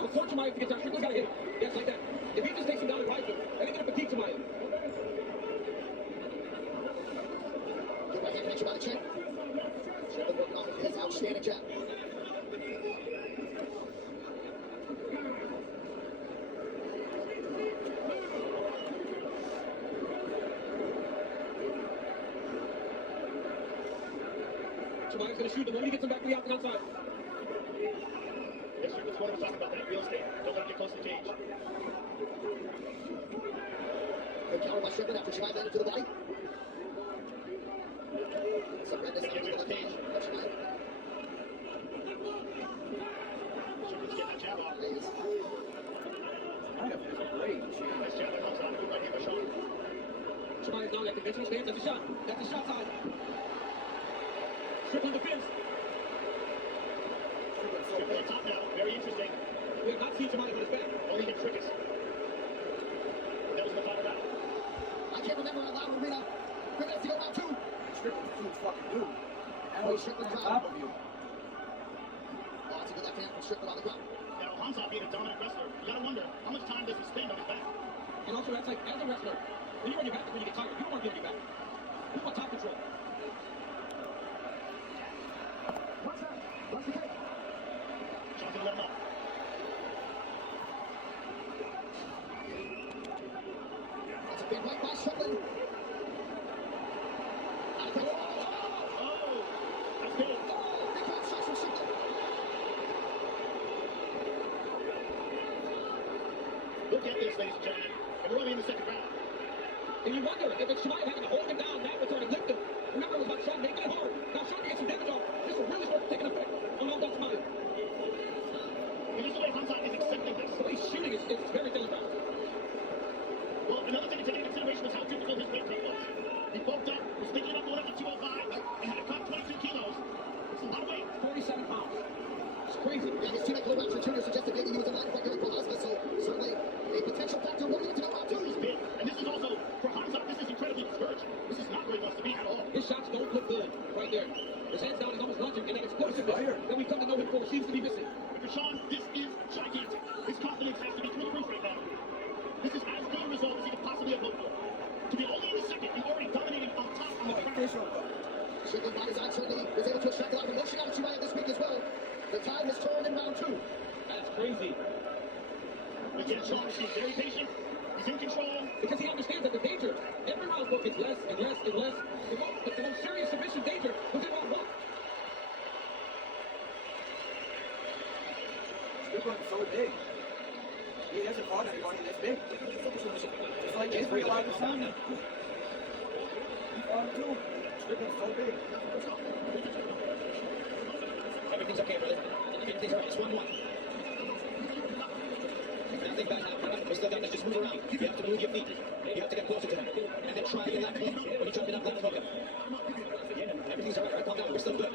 Before Chimaev gets down, Strickland's got to hit him. Yes, like that. If he just takes him down and rides him, then he's going to fatigue Chimaev. Good right hand connection by the champ. Strickland working off of his outstanding jab. Chimaev's going to shoot the moment he gets him back to the octagon side. Yes, Strickland's one of us talking about that. Real estate. Don't let him get close to the cage. Good counter by Strickland after Chimaev landed to the body. Some redness on the left cage. Chimaev. Strickland's getting that jab off. Nice. Nice jab that comes off. Good right here by Sean. Chimaev now got conventional stance. That's a shot. That's a shot side. Strickland defense. Strickland on top now. Very interesting. We have not seen Chimaev on his back. Only hit Trickus. That was the final battle. I can't remember how loud arena. Quick enough to go round 2. Strickland's a huge fucking dude. And Oh, he's Strickland's on on top of you. Oh, that's a good left hand from Strickland on the ground. Now, Hamza being a dominant wrestler, you gotta wonder, how much time does he spend on his back? And also, that's like, as a wrestler, When you run your back, when you get tired, you don't want to be on your back. You want top control. What's that? What's the kick? Sean's gonna let him up. That's a big right by Strickland. Look at this, ladies and gentlemen. And we're only in the second round. And you wonder if it's Shemaev having to hold him down, now returning, lift him. Remember, it was about Sean making it hard. Now Sean can get some damage off. This will really start taking effect on UnboxWithT. And just the way Hamzat is accepting this. The way he's shooting is very telegraphed. Well, another thing to take into consideration was how difficult his weight cut was. He bulked up, was thinking about going up to 205, and had to cut 22 kilos. It's a lot of weight. 47 pounds. It's crazy. Yeah, his teammate Cole Roger Jr. suggested maybe he was a line fight here in Pulaski, so certainly a potential factor. What do you do about This is big. And this is also, for Hamzat, this is incredibly discouraging. This is not where he wants to be at all. His shots don't look good right there. His hands down, he's almost lunging, and that explosiveness that we've come to know him for seems to be missing. And for Sean, this is gigantic. His confidence has to be through the roof right now. This is as good a result as he could possibly have hoped for. To be only in the second and already dominating on top on the ground. Strickland by his eye certainly was able to extract a lot of emotion out of Shemaev this week as well. The tide has turned in round 2. That's crazy. Again, Sean is being very patient. He's in control. Because he understands that the danger, every round book gets less and less and less. The most serious submission danger was in round 1. Strickland's so big. He hasn't fought anybody this big. It's like Avery allowed to sign him. He fought him too. Strickland's so big. Everything's okay, brother. Everything's right. It's 1-1. Nothing bad happened. We still got to just move around. You have to move your feet. You have to get closer to him. And then try your left hook. When you jump it up, left hook him. Everything's all right. Calm down. We're still good.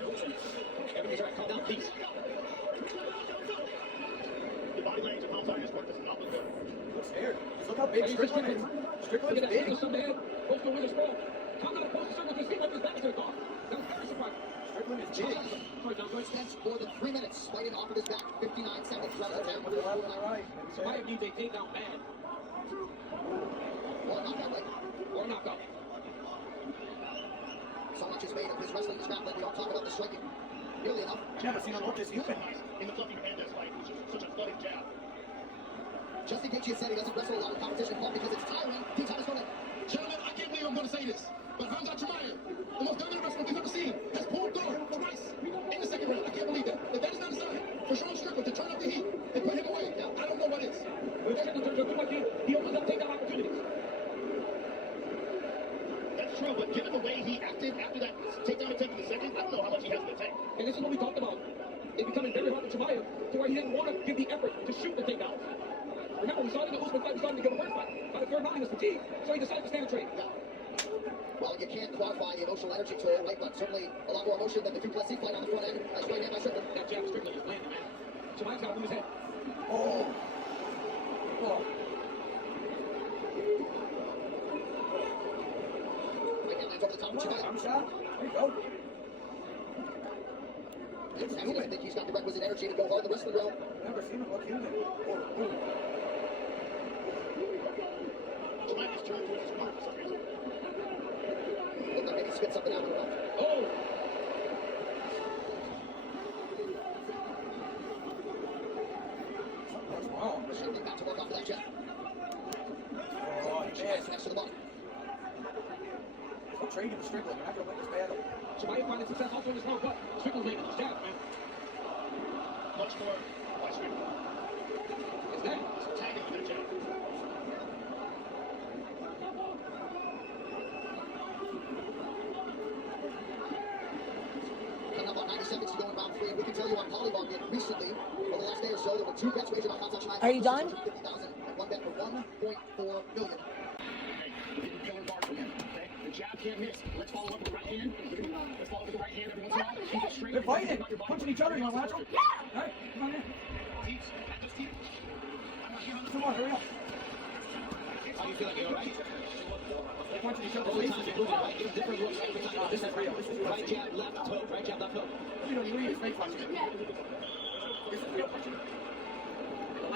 Everything's all right. Calm down, please. The body language of Hamzat in this work does not look good. Looks scared. Look how big Strickland is. Strickland's big. Goes to win his ball. Hamzat opposed to circle his feet like his back is off. That was very surprising. Strickland is big. Spent more than 3 minutes fighting off of his back. 59 seconds left to down. Shemaev needs a takedown man. Or a knockout, right? Or a knockout. So much is made of his wrestling scrap that we don't talk about the striking. Nearly enough. I've never seen him look this human. In the Fluffy Hernandez fight, which is such a thudding jab. Justin Gaethje has said he doesn't wrestle a lot of competition because it's tiring. D-Time is going to... Gentlemen, I can't believe I'm going to say this, but Hamzat Chimaev, the most dominant wrestler we've ever seen, has pulled guard twice in the second round. I can't believe that. If that is not a sign for Sean Strickland to turn up the heat and put him away, I don't know what is. When Strickland turns up too much heat, he opens up takedown opportunities. That's true, but given the way he acted after that takedown attempt in the second, I don't know how much he has in the tank. And this is what we talked about. It becoming very hard for Chimaev to where he didn't want to give the effort to shoot the takedown. Remember, we saw it in the Usman fight, we saw it in the Gilbert fight. By the third round, he was fatigued, so he decided to stand and trade. Well, you can't quantify the emotional energy toll, right? But certainly a lot more emotion than the Duplessis fight on the front end. That's right hand by Strickland. That jab Strickland is landing, man. Chimaev's got to move his head. Oh. Oh. Right hand lands over the top of Chimaev. I'm shot. There you go. I think he's got the requisite energy to go hard the rest of the round. Never seen him look human. Oh. Chimaev is turned towards his corner for some reason. Look like maybe spit something out of the mouth. Oh! What's wrong? Strickland back to work off of that jab. Oh, Chimaev connects to the body. Don't trade him, Strickland. You're not going to win this battle. Chimaev finding success also in this round, but Strickland's landing those jabs, man. Much more by Strickland. Is that? He's tagging with that jab. Coming up on 90 seconds to go in round 3. We can tell you on Polygon that recently, over the last day or so, there were 2 bets waged on Hamzat Chimaev. Are you done? 50,000 and one bet for 1.4 million. The jab can't miss. Let's follow up with the right hand. Let's follow up with the right hand every once in a while. Keep it straight. They're fighting. Punching each other. You want to watch them? Yeah. All right. Come on in. Come on, hurry up. How do you feel like you're all right? They're punching each other. Every time you move it, right? Give different looks every time. This is real. Right jab, left hook. Right jab, left hook. You know, you read his fake punching. This is real punching.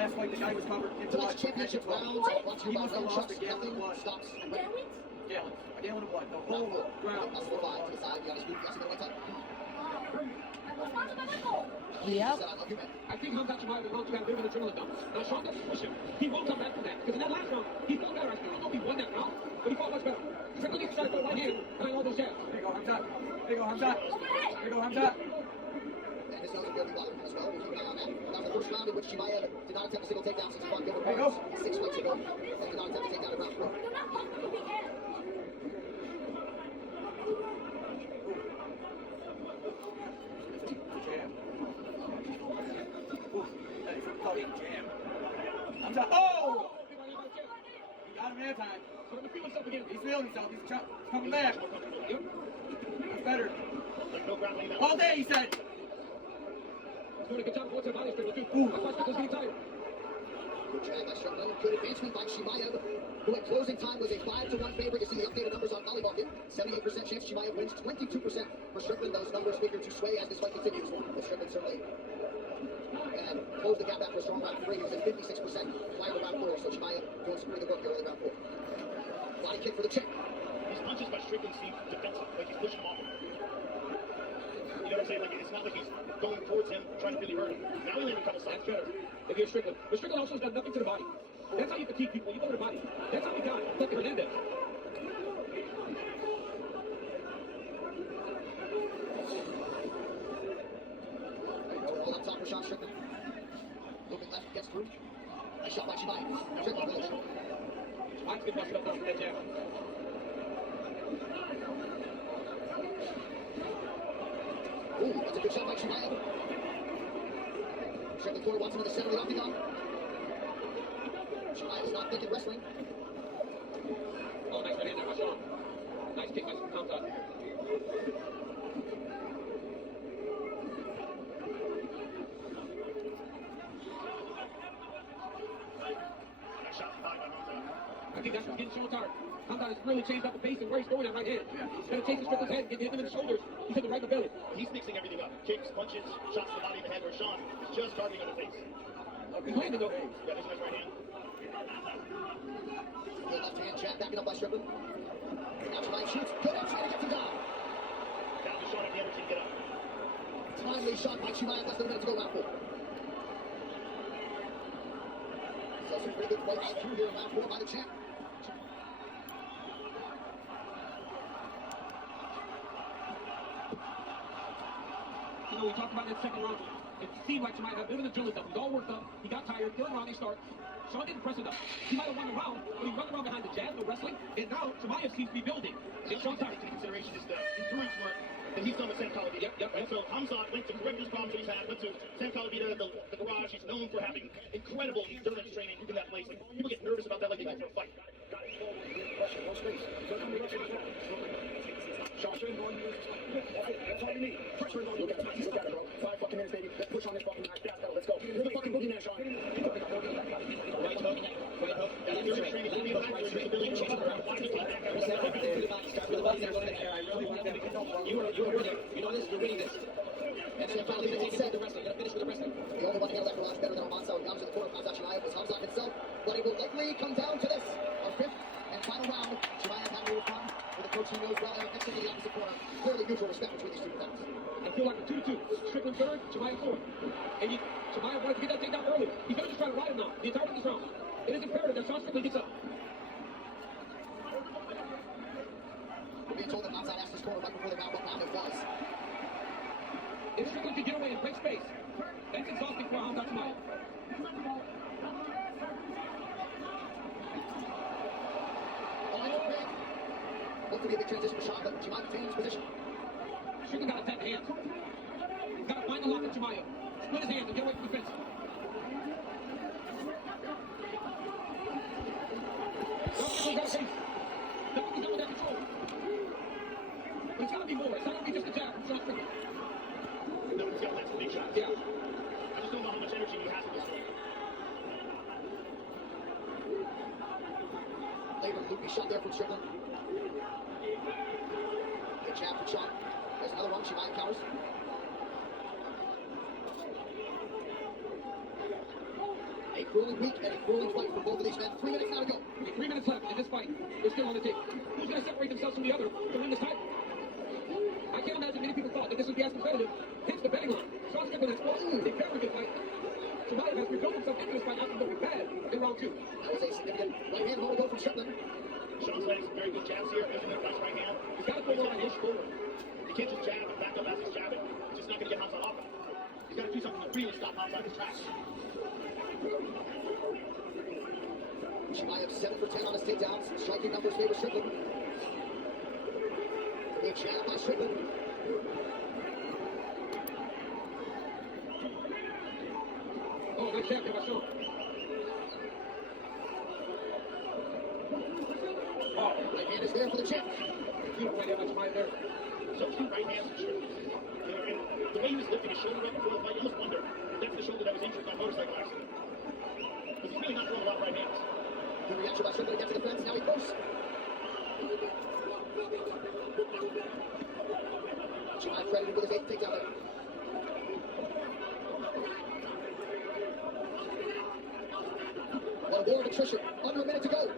last fight, the guy was covered in blood. Tonight's championship rounds are brought to He you by must have Round lost Shots. a gallon of Nothing blood. stops. A gallon? Gallon. A gallon of blood. The Round whole four. ground. Muscle five to the side. Got his boot. Yes, the right time. Yep. Said, I love you, man. I think Hamza Chimaev is going to have a bit of an adrenaline dump. Now, Sean doesn't push him. He will come back from that. Because in that last round, he fought better. I still don't know if he won that round, but he fought much better. Strickland needs to try to go right here, and I know those jabs. There you go, Hamza. There you go, Hamza. There you go, Hamza. And this nose will be bothering him as well. We'll keep an eye on that. That was the first round in which Chimaev did not attempt a single takedown since he fought Gilbert There you go. Burns 6 fights ago. And did not attempt to take down in round 4. Hamza. Oh! He got him that time. He's feeling himself. He's coming back. That's better. All day, he said. Doing a good job. What's her body strength, too? That's why Strickland's getting tired. Good drag by Strickland. Good advancement by Chimaev, who at closing time was a 5-1 favorite. You see the updated numbers on Valley Market. 78% chance Chimaev wins, 22% for Strickland. Those numbers figure to sway as this fight continues. But Strickland certainly and closed the gap after a strong round 3. He was at 56% prior to round 4. So Chimaev doing some pretty good work here early round 4. Body kick for the check. These punches by Strickland seem defensive, like he's pushing him off him. You know what I'm saying? Like, it's not like he's going towards him, trying to really hurt him. Now he landed a couple shots. That's better. If you're Strickland. But Strickland also has done nothing to the body. That's how you fatigue people. You go to the body. That's how we got Tucker Hernandez. All up top for Sean Strickland. Moving left, gets through. Nice shot by Chimaev. Strickland rolls. Mike's been busted up now from that jab. Ooh, that's a good shot by Chimaev. Strickland corner wants him in the center of the octagon. Chimaev's not thinking wrestling. Oh, nice right hand there by Sean. Nice kick by Hamza. I think that's what's getting Sean tired. Hamza has really changed up the pace and where he's throwing that right hand. Instead of chasing Strickland's head and getting him in the shoulders, he's hitting right in the belly. He's mixing everything up. Kicks, punches, shots to the body, the head, where Sean is just targeting on the face. He's landing though. Yeah, there's a nice right hand. Good left hand jab backing up by Strickland. Now Chimaev shoots. Good up, trying to get him down. Down to Sean if the other team get up. Timely shot by Chimaev. Less than a minute to go round 4. So some pretty good fight through here in round 4 by the champ. You know, we talked about that second round. It seemed like Chimaev had a bit of an adrenaline dump. He was all worked up. He got tired. Third round, they start. Sean didn't press enough. He might have won the round, but he run around behind the jab, the wrestling, and now Chimaev seems to be building. And Sean's tired. Consideration is the endurance work that he's done with Sam Calavita. And so Hamza went to correct his problems he's had, went to Sam Calavita, the garage. He's known for having incredible endurance training in that place. Like, people get nervous about that like they go for a fight. Sean, that's all you need. Pressure on you. Look at it, bro. 5 fucking minutes, baby. Let's push on this fucking match. Let's go. You're the fucking boogeyman, Sean. Right hook. That endurance training will be back there. His ability to change around. Why did he back there? You are winning. You know this, you're winning this. And then finally, they said the wrestling. You're gonna finish with the wrestling. The only one to handle that garage better than Hamza when it comes to the corner of Hamza Chimaev was Hamza himself. But it will likely come down to this. Our 5th and final round. Chimaev had a little fun with the coach he knows well there next to the opposite corner. Clearly mutual respect between these two combatants. I feel like a 2-2. Strickland third, Chimaev fourth. And Chimaev wanted to get that takedown early. He's going to just try to ride him now. The entire this round. It is imperative that Sean Strickland gets up. We're being told that Hamza asked his corner right before the round what round it was. If Strickland can get away and break space, that's exhausting for Hamza Chimaev. Looked to be a big transition for Sean, but Chimaev retained his position. Strickland got to tap the hands. He's got to find the lock of Chimaev. Split his hands and get away from the fence. Strickland's got to face. Nothing's done with that control. But it's got to be more. It's not going to be just a jab from Sean Strickland. No, he's got to land some big shots. Yeah. I just don't know how much energy he has in this fight. Later, loopy shot there from Strickland. Good jab from Sean. There's another one. Chimaev counters. grueling week and a grueling fight for both of these men. 3 minutes now to go. Okay, 3 minutes left in this fight. They're still on the table. Who's going to separate themselves from the other to win this title? I can't imagine many people thought that this would be as competitive. Hits the betting line. Sean Strickland has fought a very good fight. Chimaev has rebuilt himself into this fight after looking bad in round 2. That was a significant right hand moment from Strickland. Sean's landing some very good jabs here. Using that nice right hand. He's got to pull one Push forward. You can't just jab and back up as he's jabbing. It's just not going to get Hamzat off him. He's got to do something to really stop Hamzat in his tracks. Chimaev 7 for 10 on his takedowns. Striking numbers favor Strickland. A jab by Strickland. Oh, nice jab there by Sean. Oh, right hand is there for the champ. Beautiful right hand by Chimaev there. So 2 right hands from Strickland. The way he was lifting his shoulder right before the fight, you almost wonder if that's the shoulder that was injured by a motorcycle accident. Because he's really not throwing a lot of right hands. Good reaction by Strickland against the fence. Now he goes. Chimaev credited with his 8th takedown there. What a war of attrition. Under a minute to go.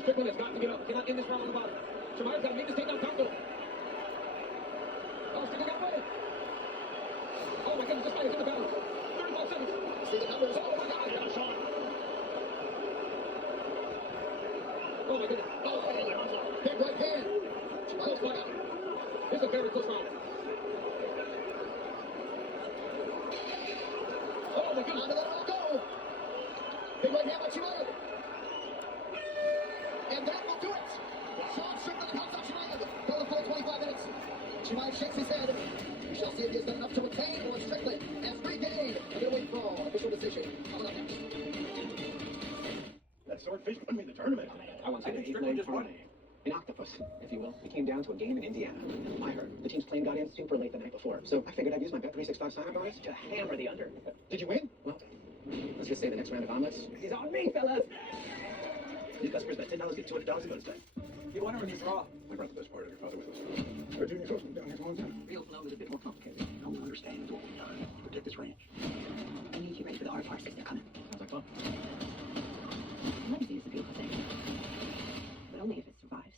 Strickland has got to get up. Cannot end this round on the bottom. Chimaev's got to make this takedown count though. Oh, Strickland got away. Oh my goodness, this fight is in the balance. 35 seconds. See the numbers. Oh my God. Down Sean. Oh my goodness. Oh, big right hand. Close fight. This is a very close round. Oh my goodness. On to let it all go. Big right hand by Chimaev. And that will do it. Sean Strickland and Hamzat Chimaev go the full 25 minutes. Chimaev shakes his head. We shall see if he has done enough to retain or Strickland has regained a middleweight brawl. Official decision coming up next. That swordfish won me the tournament. I once had an 8-leg parlay. An octopus, if you will. It came down to a game in Indiana. I heard the team's plane got in super late the night before, so I figured I'd use my Bet365 sign-up bonus to hammer the under. Did you win? Well, let's just say the next round of omelets is on me, fellas. These customers bet $10 get $200 in bonus bet. You wonder when you draw. We brought the best part of your father with us. Our junior coach went down here one time. Real flow is a bit more complicated. No one understands what we've done to protect this ranch. I need you ready for the hard parts because they're coming. Sounds like fun. Legacy is a beautiful thing. But only if it survives.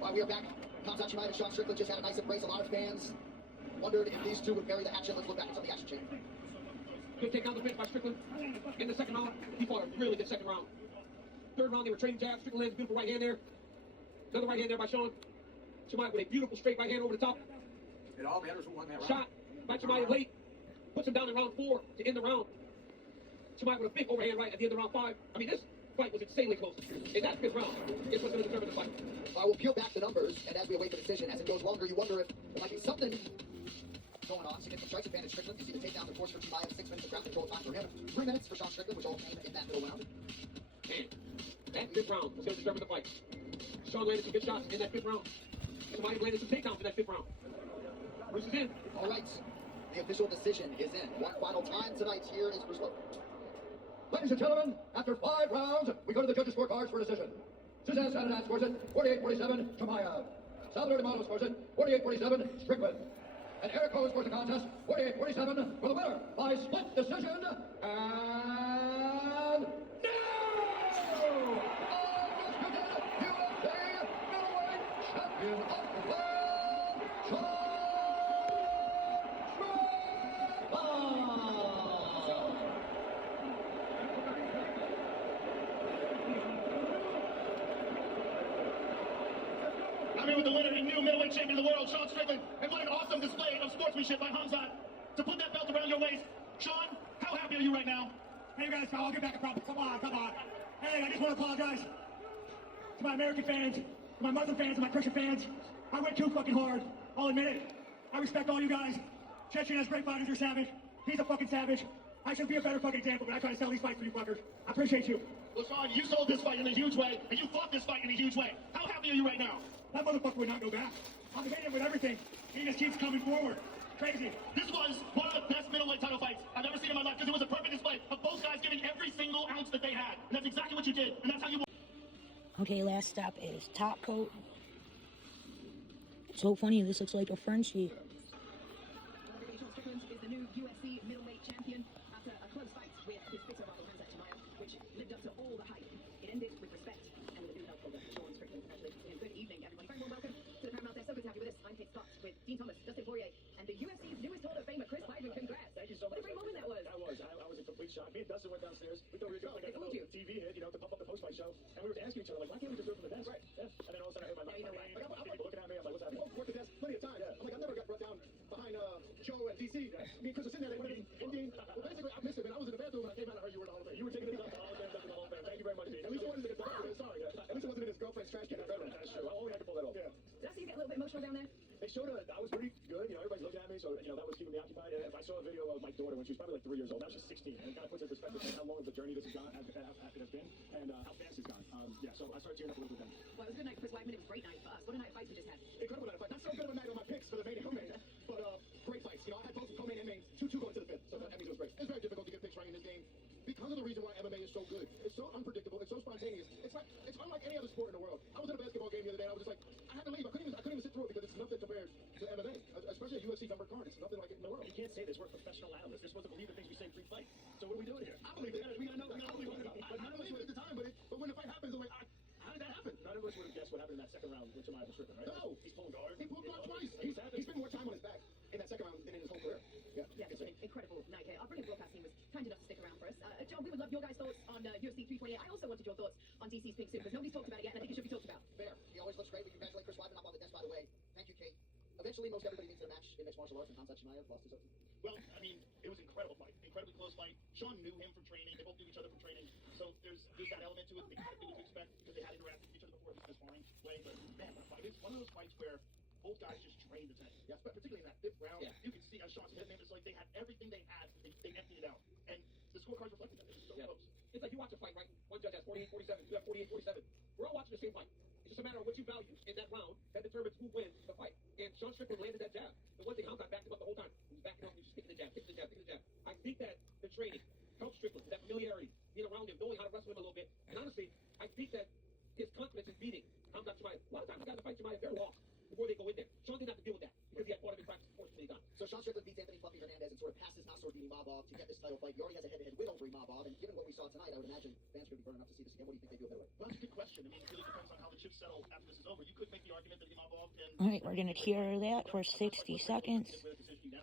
All right, we are back. Hamzat Chimaev and Sean Strickland just had a nice embrace. A lot of fans wondered if these two would bury the hatchet. Let's look back at some of the action chain. Good takedown defense by Strickland. In the second round, he fought a really good second round. Third round, they were trading jabs. Strickland lands a beautiful right hand there. Another right hand there by Sean. Chimaev with a beautiful straight right hand over the top. It all matters who won that round. Shot by Chimaev late. Puts him down in round 4 to end the round. Chimaev with a big overhand right at the end of round 5. I mean, this fight was insanely close. In that 5th round, it's what's going to determine the fight. I will peel back the numbers, and as we await the decision, as it goes longer, you wonder if there might be something going on. Significant strikes advantage Strickland. You see the takedown, of course, for Chimaev. 6 minutes of ground control time for him. 3 minutes for Sean Strickland, which all came in that middle round. And that 5th round was going to determine the fight. Sean landed some good shots in that 5th round. Chimaev landed some takedowns in that 5th round. Bruce is in. All right. The official decision is in. One final time tonight. Here is Bruce Lowe. Ladies and gentlemen, after 5 rounds, we go to the judges' scorecards for a decision. Suzanne Sanadan scores it 48-47, Chimaev. Salvador D'Amato scores it 48-47, Strickland. And Eric Ho scores the contest 48-47 for the winner by split decision. And no! Undisputed UFC middleweight champion of the world, Sean I'm here with the winner and new middleweight champion of the world, Sean Strickland. And what an awesome display of sportsmanship by Hamzat to put that belt around your waist. Sean, how happy are you right now? Hey guys, I'll get back a problem. Come on. Hey, I just want to apologize to my American fans, to my Muslim fans, and my Christian fans. I went too fucking hard. I'll admit it. I respect all you guys. Chechen has great fighters. You're savage. He's a fucking savage. I should be a better fucking example, but I try to sell these fights for you fuckers. I appreciate you. Well, Sean, you sold this fight in a huge way, and you fought this fight in a huge way. How happy are you right now? That motherfucker would not go back. I'm debating with everything. He just keeps coming forward. Crazy. This was one of the best middleweight title fights I've ever seen in my life because it was a perfect display of both guys giving every single ounce that they had. And that's exactly what you did, and that's how you won. Okay, last stop is top coat. So funny, this looks like a Frenchie. Sean Strickland is the new UFC middleweight champion. Dean Thomas, Dustin Poirier, and the UFC's newest Hall of Famer, Chris Weidman. Congrats. Thank you so much. What a great moment that was. I was in complete shock. Me and Dustin went downstairs. We thought we were doing like a fooled little TV hit, to pump up the post-fight show. And we were asking each other, like, why can't we just do it from the desk? Right. Yeah. And then all of a sudden I heard my Now you know name. why. Like, I'm like, looking at me. I'm like, what's We happening? both worked the desk plenty of time. Yeah. I'm like, I never got brought down behind Joe and DC. Me and Chris were sitting there. They went in Dean. Well, basically, I missed it, man. I was in the bathroom and I came out and heard you were in the Hall of Fame. You were taking it up to the Hall of Fame, up to the Hall of Fame. Thank you very much, Dean. At least it wasn't in his girlfriend. Sorry. At least it wasn't in his girlfriend's trash can. That's true. Only I could pull that off. Yeah. Did I see you get a little bit emotional down there? They showed I was pretty good. Everybody's looking at me, so that was keeping me occupied. And if I saw a video of my daughter when she was probably like 3 years old, now she's 16, and it kind of puts in perspective how long of the journey this has gone, it has been, and how fast it's gone. So I started tearing up a little bit then. Well, it was a good night for Chris Weidman. It was a great night for us. What a night of fights we just had. Incredible night of fight. Not so good of a night on my picks for the main and co-main, but great fights. I had both co-main and main 2-2 going to the fifth, so that means it was great. It's very difficult to get picks right in this game because of the reason why MMA is so good. It's so unpredictable. It's so spontaneous. It's unlike any other sport in the world. I was at a basketball game the other day, and I was just like, I had to leave. I couldn't even sit through it because it's nothing compared to MMA, especially a UFC number card. It's nothing like it in the world. You can't say this. We're professional analysts. They're supposed to believe the things we say pre-fight. So what are we doing here? I believe it. We gotta know. We gotta know. I believe it at the time, but when the fight happens, I'm like, how did that happen? None of us would have guessed what happened in that second round with Jemima Strickland, right? No. He's pulling guard. He pulled guard twice. He spent more time on his back in that second round than in his whole career. Yeah. Yeah, it's an incredible night here. Our brilliant broadcast team was kind enough to stick around for us. John, we would love your guys' thoughts on UFC 328. I also wanted your thoughts on DC's pink suit, because nobody's talked about it yet, and I think it should be talked about. Fair. He always looks great. We congratulate Chris Weidman up on the desk, by the way. Thank you, Kate. Eventually, most everybody needs a match in mixed martial arts, and Hamzat Chimaev lost his own. Well, I mean, it was an incredible fight. Incredibly close fight. Sean knew him from training. They both knew each other from training. So there's that element to it. Exactly what to expect because they had interacted with each other before this sparring way. But man, what a fight. It's one of those fights where both guys just trained the tank. Yeah, but particularly in that fifth round, you could see on Sean's head, man, it's like they had everything they had. They emptied it out. And the scorecards reflected that. It was so close. It's like you watch a fight, right? One judge has 48-47. You have 48-47. We're all watching the same fight. It's just a matter of what you value in that round that determines who wins the fight. And Sean Strickland landed that jab. The one thing Hamzat backed him up the whole time. He was backing up, he was sticking the jab, sticking the jab, sticking the jab. I think that the training helped Strickland, that familiarity, being around him, knowing how to wrestle him a little bit. And honestly, I think that his confidence in beating Hamzat Chimaev. A lot of times the guys that fight Chimaev, they're lost before they go in there. Sean didn't have to deal with that because he had fought him in practice before so many times. So Sean Strickland beats Anthony Fluffy Hernandez and sort of passes Nassourdini Mabov to get this title fight. He already has a head-to-head win over Mabov, and given what we saw tonight, I would imagine fans are going to be burning enough to see this again. What do you think they do a better way? Well, that's a good question. I mean, it really depends on how the chips settle after this is over. You could make the argument that Imavov and... All right, we're going to clear that for 60 seconds.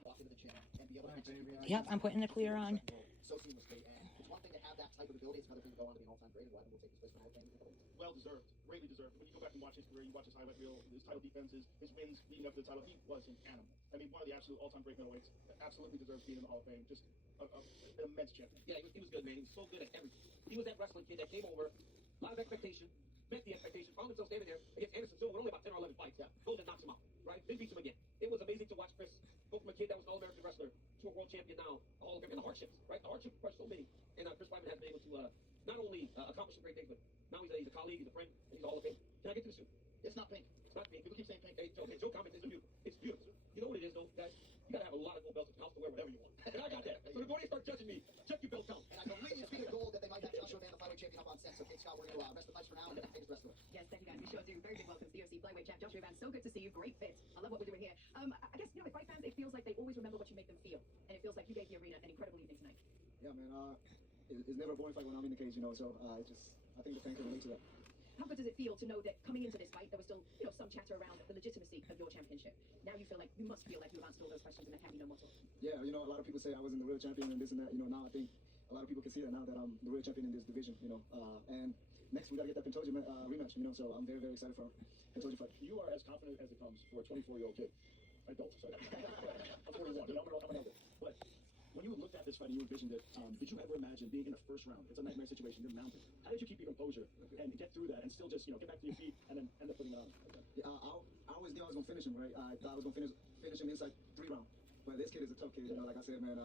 Walk into the gym and be able to execute. Yep, I'm putting the clear on. So seamlessly, and it's one thing to have that type of ability. It's another thing to go on to be an all-time great, and Weidman will take his place for the Hall of Fame. Well deserved, greatly deserved. When you go back and watch his career, you watch his highlight reel, his title defenses, his wins leading up to the title, he was an animal. I mean, one of the absolute all-time great middleweights. Absolutely deserves being in the Hall of Fame. Just an immense champion. Yeah, he was good, man. He was so good at everything. He was that wrestling kid that came over, a lot of expectation, met the expectation, found himself standing there against Anderson Silva with only about 10 or 11 fights. Yeah. Goes and knocks him out, right? Then beats him again. It was amazing to watch Chris go from a kid that was an All-American wrestler to a world champion now, Hall of Fame, and the hardships, right? The hardships are so many, and Chris Weidman has been able to not only accomplish some great things, but now he's a colleague, he's a friend, and he's a Hall of Fame. Can I get to the suit? It's not pink. It's not pink. People keep saying pink. Hey, Joe comments, it's beautiful. You know what it is, though, guys? You gotta have a lot of gold belts in the house to wear whatever you want. And I got that. So before they start judging me, check your belt count. And I believe, speaking of gold, that they might have Joshua Van, the flyweight champion, up on set. So, Kate Scott, we're going to rest the fights for now and then take his rest of it. Yes, thank you guys. We sure do. Very big welcome to the UFC flyweight champ, Joshua Van. So good to see you. Great fit. I love what we're doing here. I guess, with fight fans, it feels like they always remember what you make them feel. And it feels like you gave the arena an incredible evening tonight. Yeah, man. It's never a boring fight when I'm in the cage, so I think the fan can relate to that. How good does it feel to know that coming into this fight, there was still, some chatter around the legitimacy of your championship? Now you must feel like you've answered all those questions and there can be no more talk. Yeah, a lot of people say I wasn't the real champion and this and that. Now I think a lot of people can see that now that I'm the real champion in this division. And next we gotta get that Pantoja rematch. So I'm very, very excited for Pantoja fight. You are as confident as it comes for a 24-year-old kid. Adult, sorry. I'm 41. I'm an elder. But when you looked at this fight and you envisioned it, did you ever imagine being in the first round? It's a nightmare situation. You're mounted. How did you keep your composure and get through that and still just, get back to your feet and then end up putting it on? Yeah, I always knew I was gonna finish him, right? I thought I was gonna finish him inside 3 rounds. But this kid is a tough kid. Like I said, man.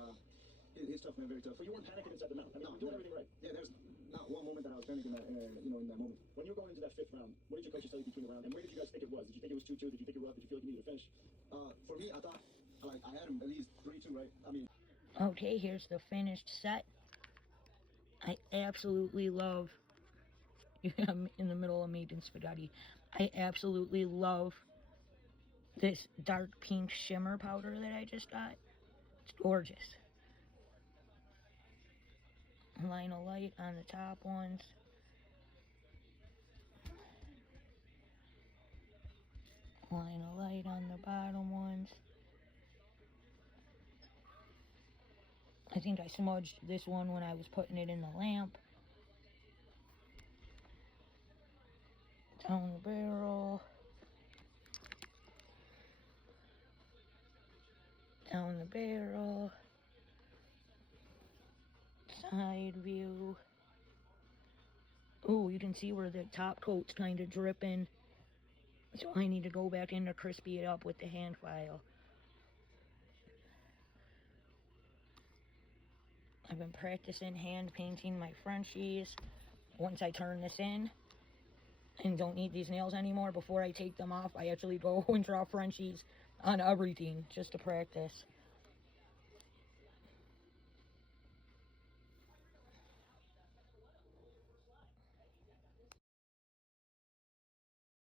He's tough, man. Very tough. So you weren't panicking inside the mount. I mean, you were doing everything right. Yeah, there's not one moment that I was panicking in that moment. When you were going into that 5th round, what did your coaches tell you between the round? And where did you guys think it was? Did you think it was 2-2? Did you think it was up? Did you feel like you needed to finish? For me, I thought I had him at least 3-2, right? I mean. Okay, here's the finished set. I absolutely love... I'm in the middle of making spaghetti. I absolutely love this dark pink shimmer powder that I just got. It's gorgeous. Line of light on the top ones. Line of light Light on the bottom ones. I think I smudged this one when I was putting it in the lamp. Down the barrel. Down the barrel. Side view. Oh, you can see where the top coat's kind of dripping. So I need to go back in to crispy it up with the hand file. I've been practicing hand painting my Frenchies. Once I turn this in and don't need these nails anymore, before I take them off, I actually go and draw Frenchies on everything just to practice.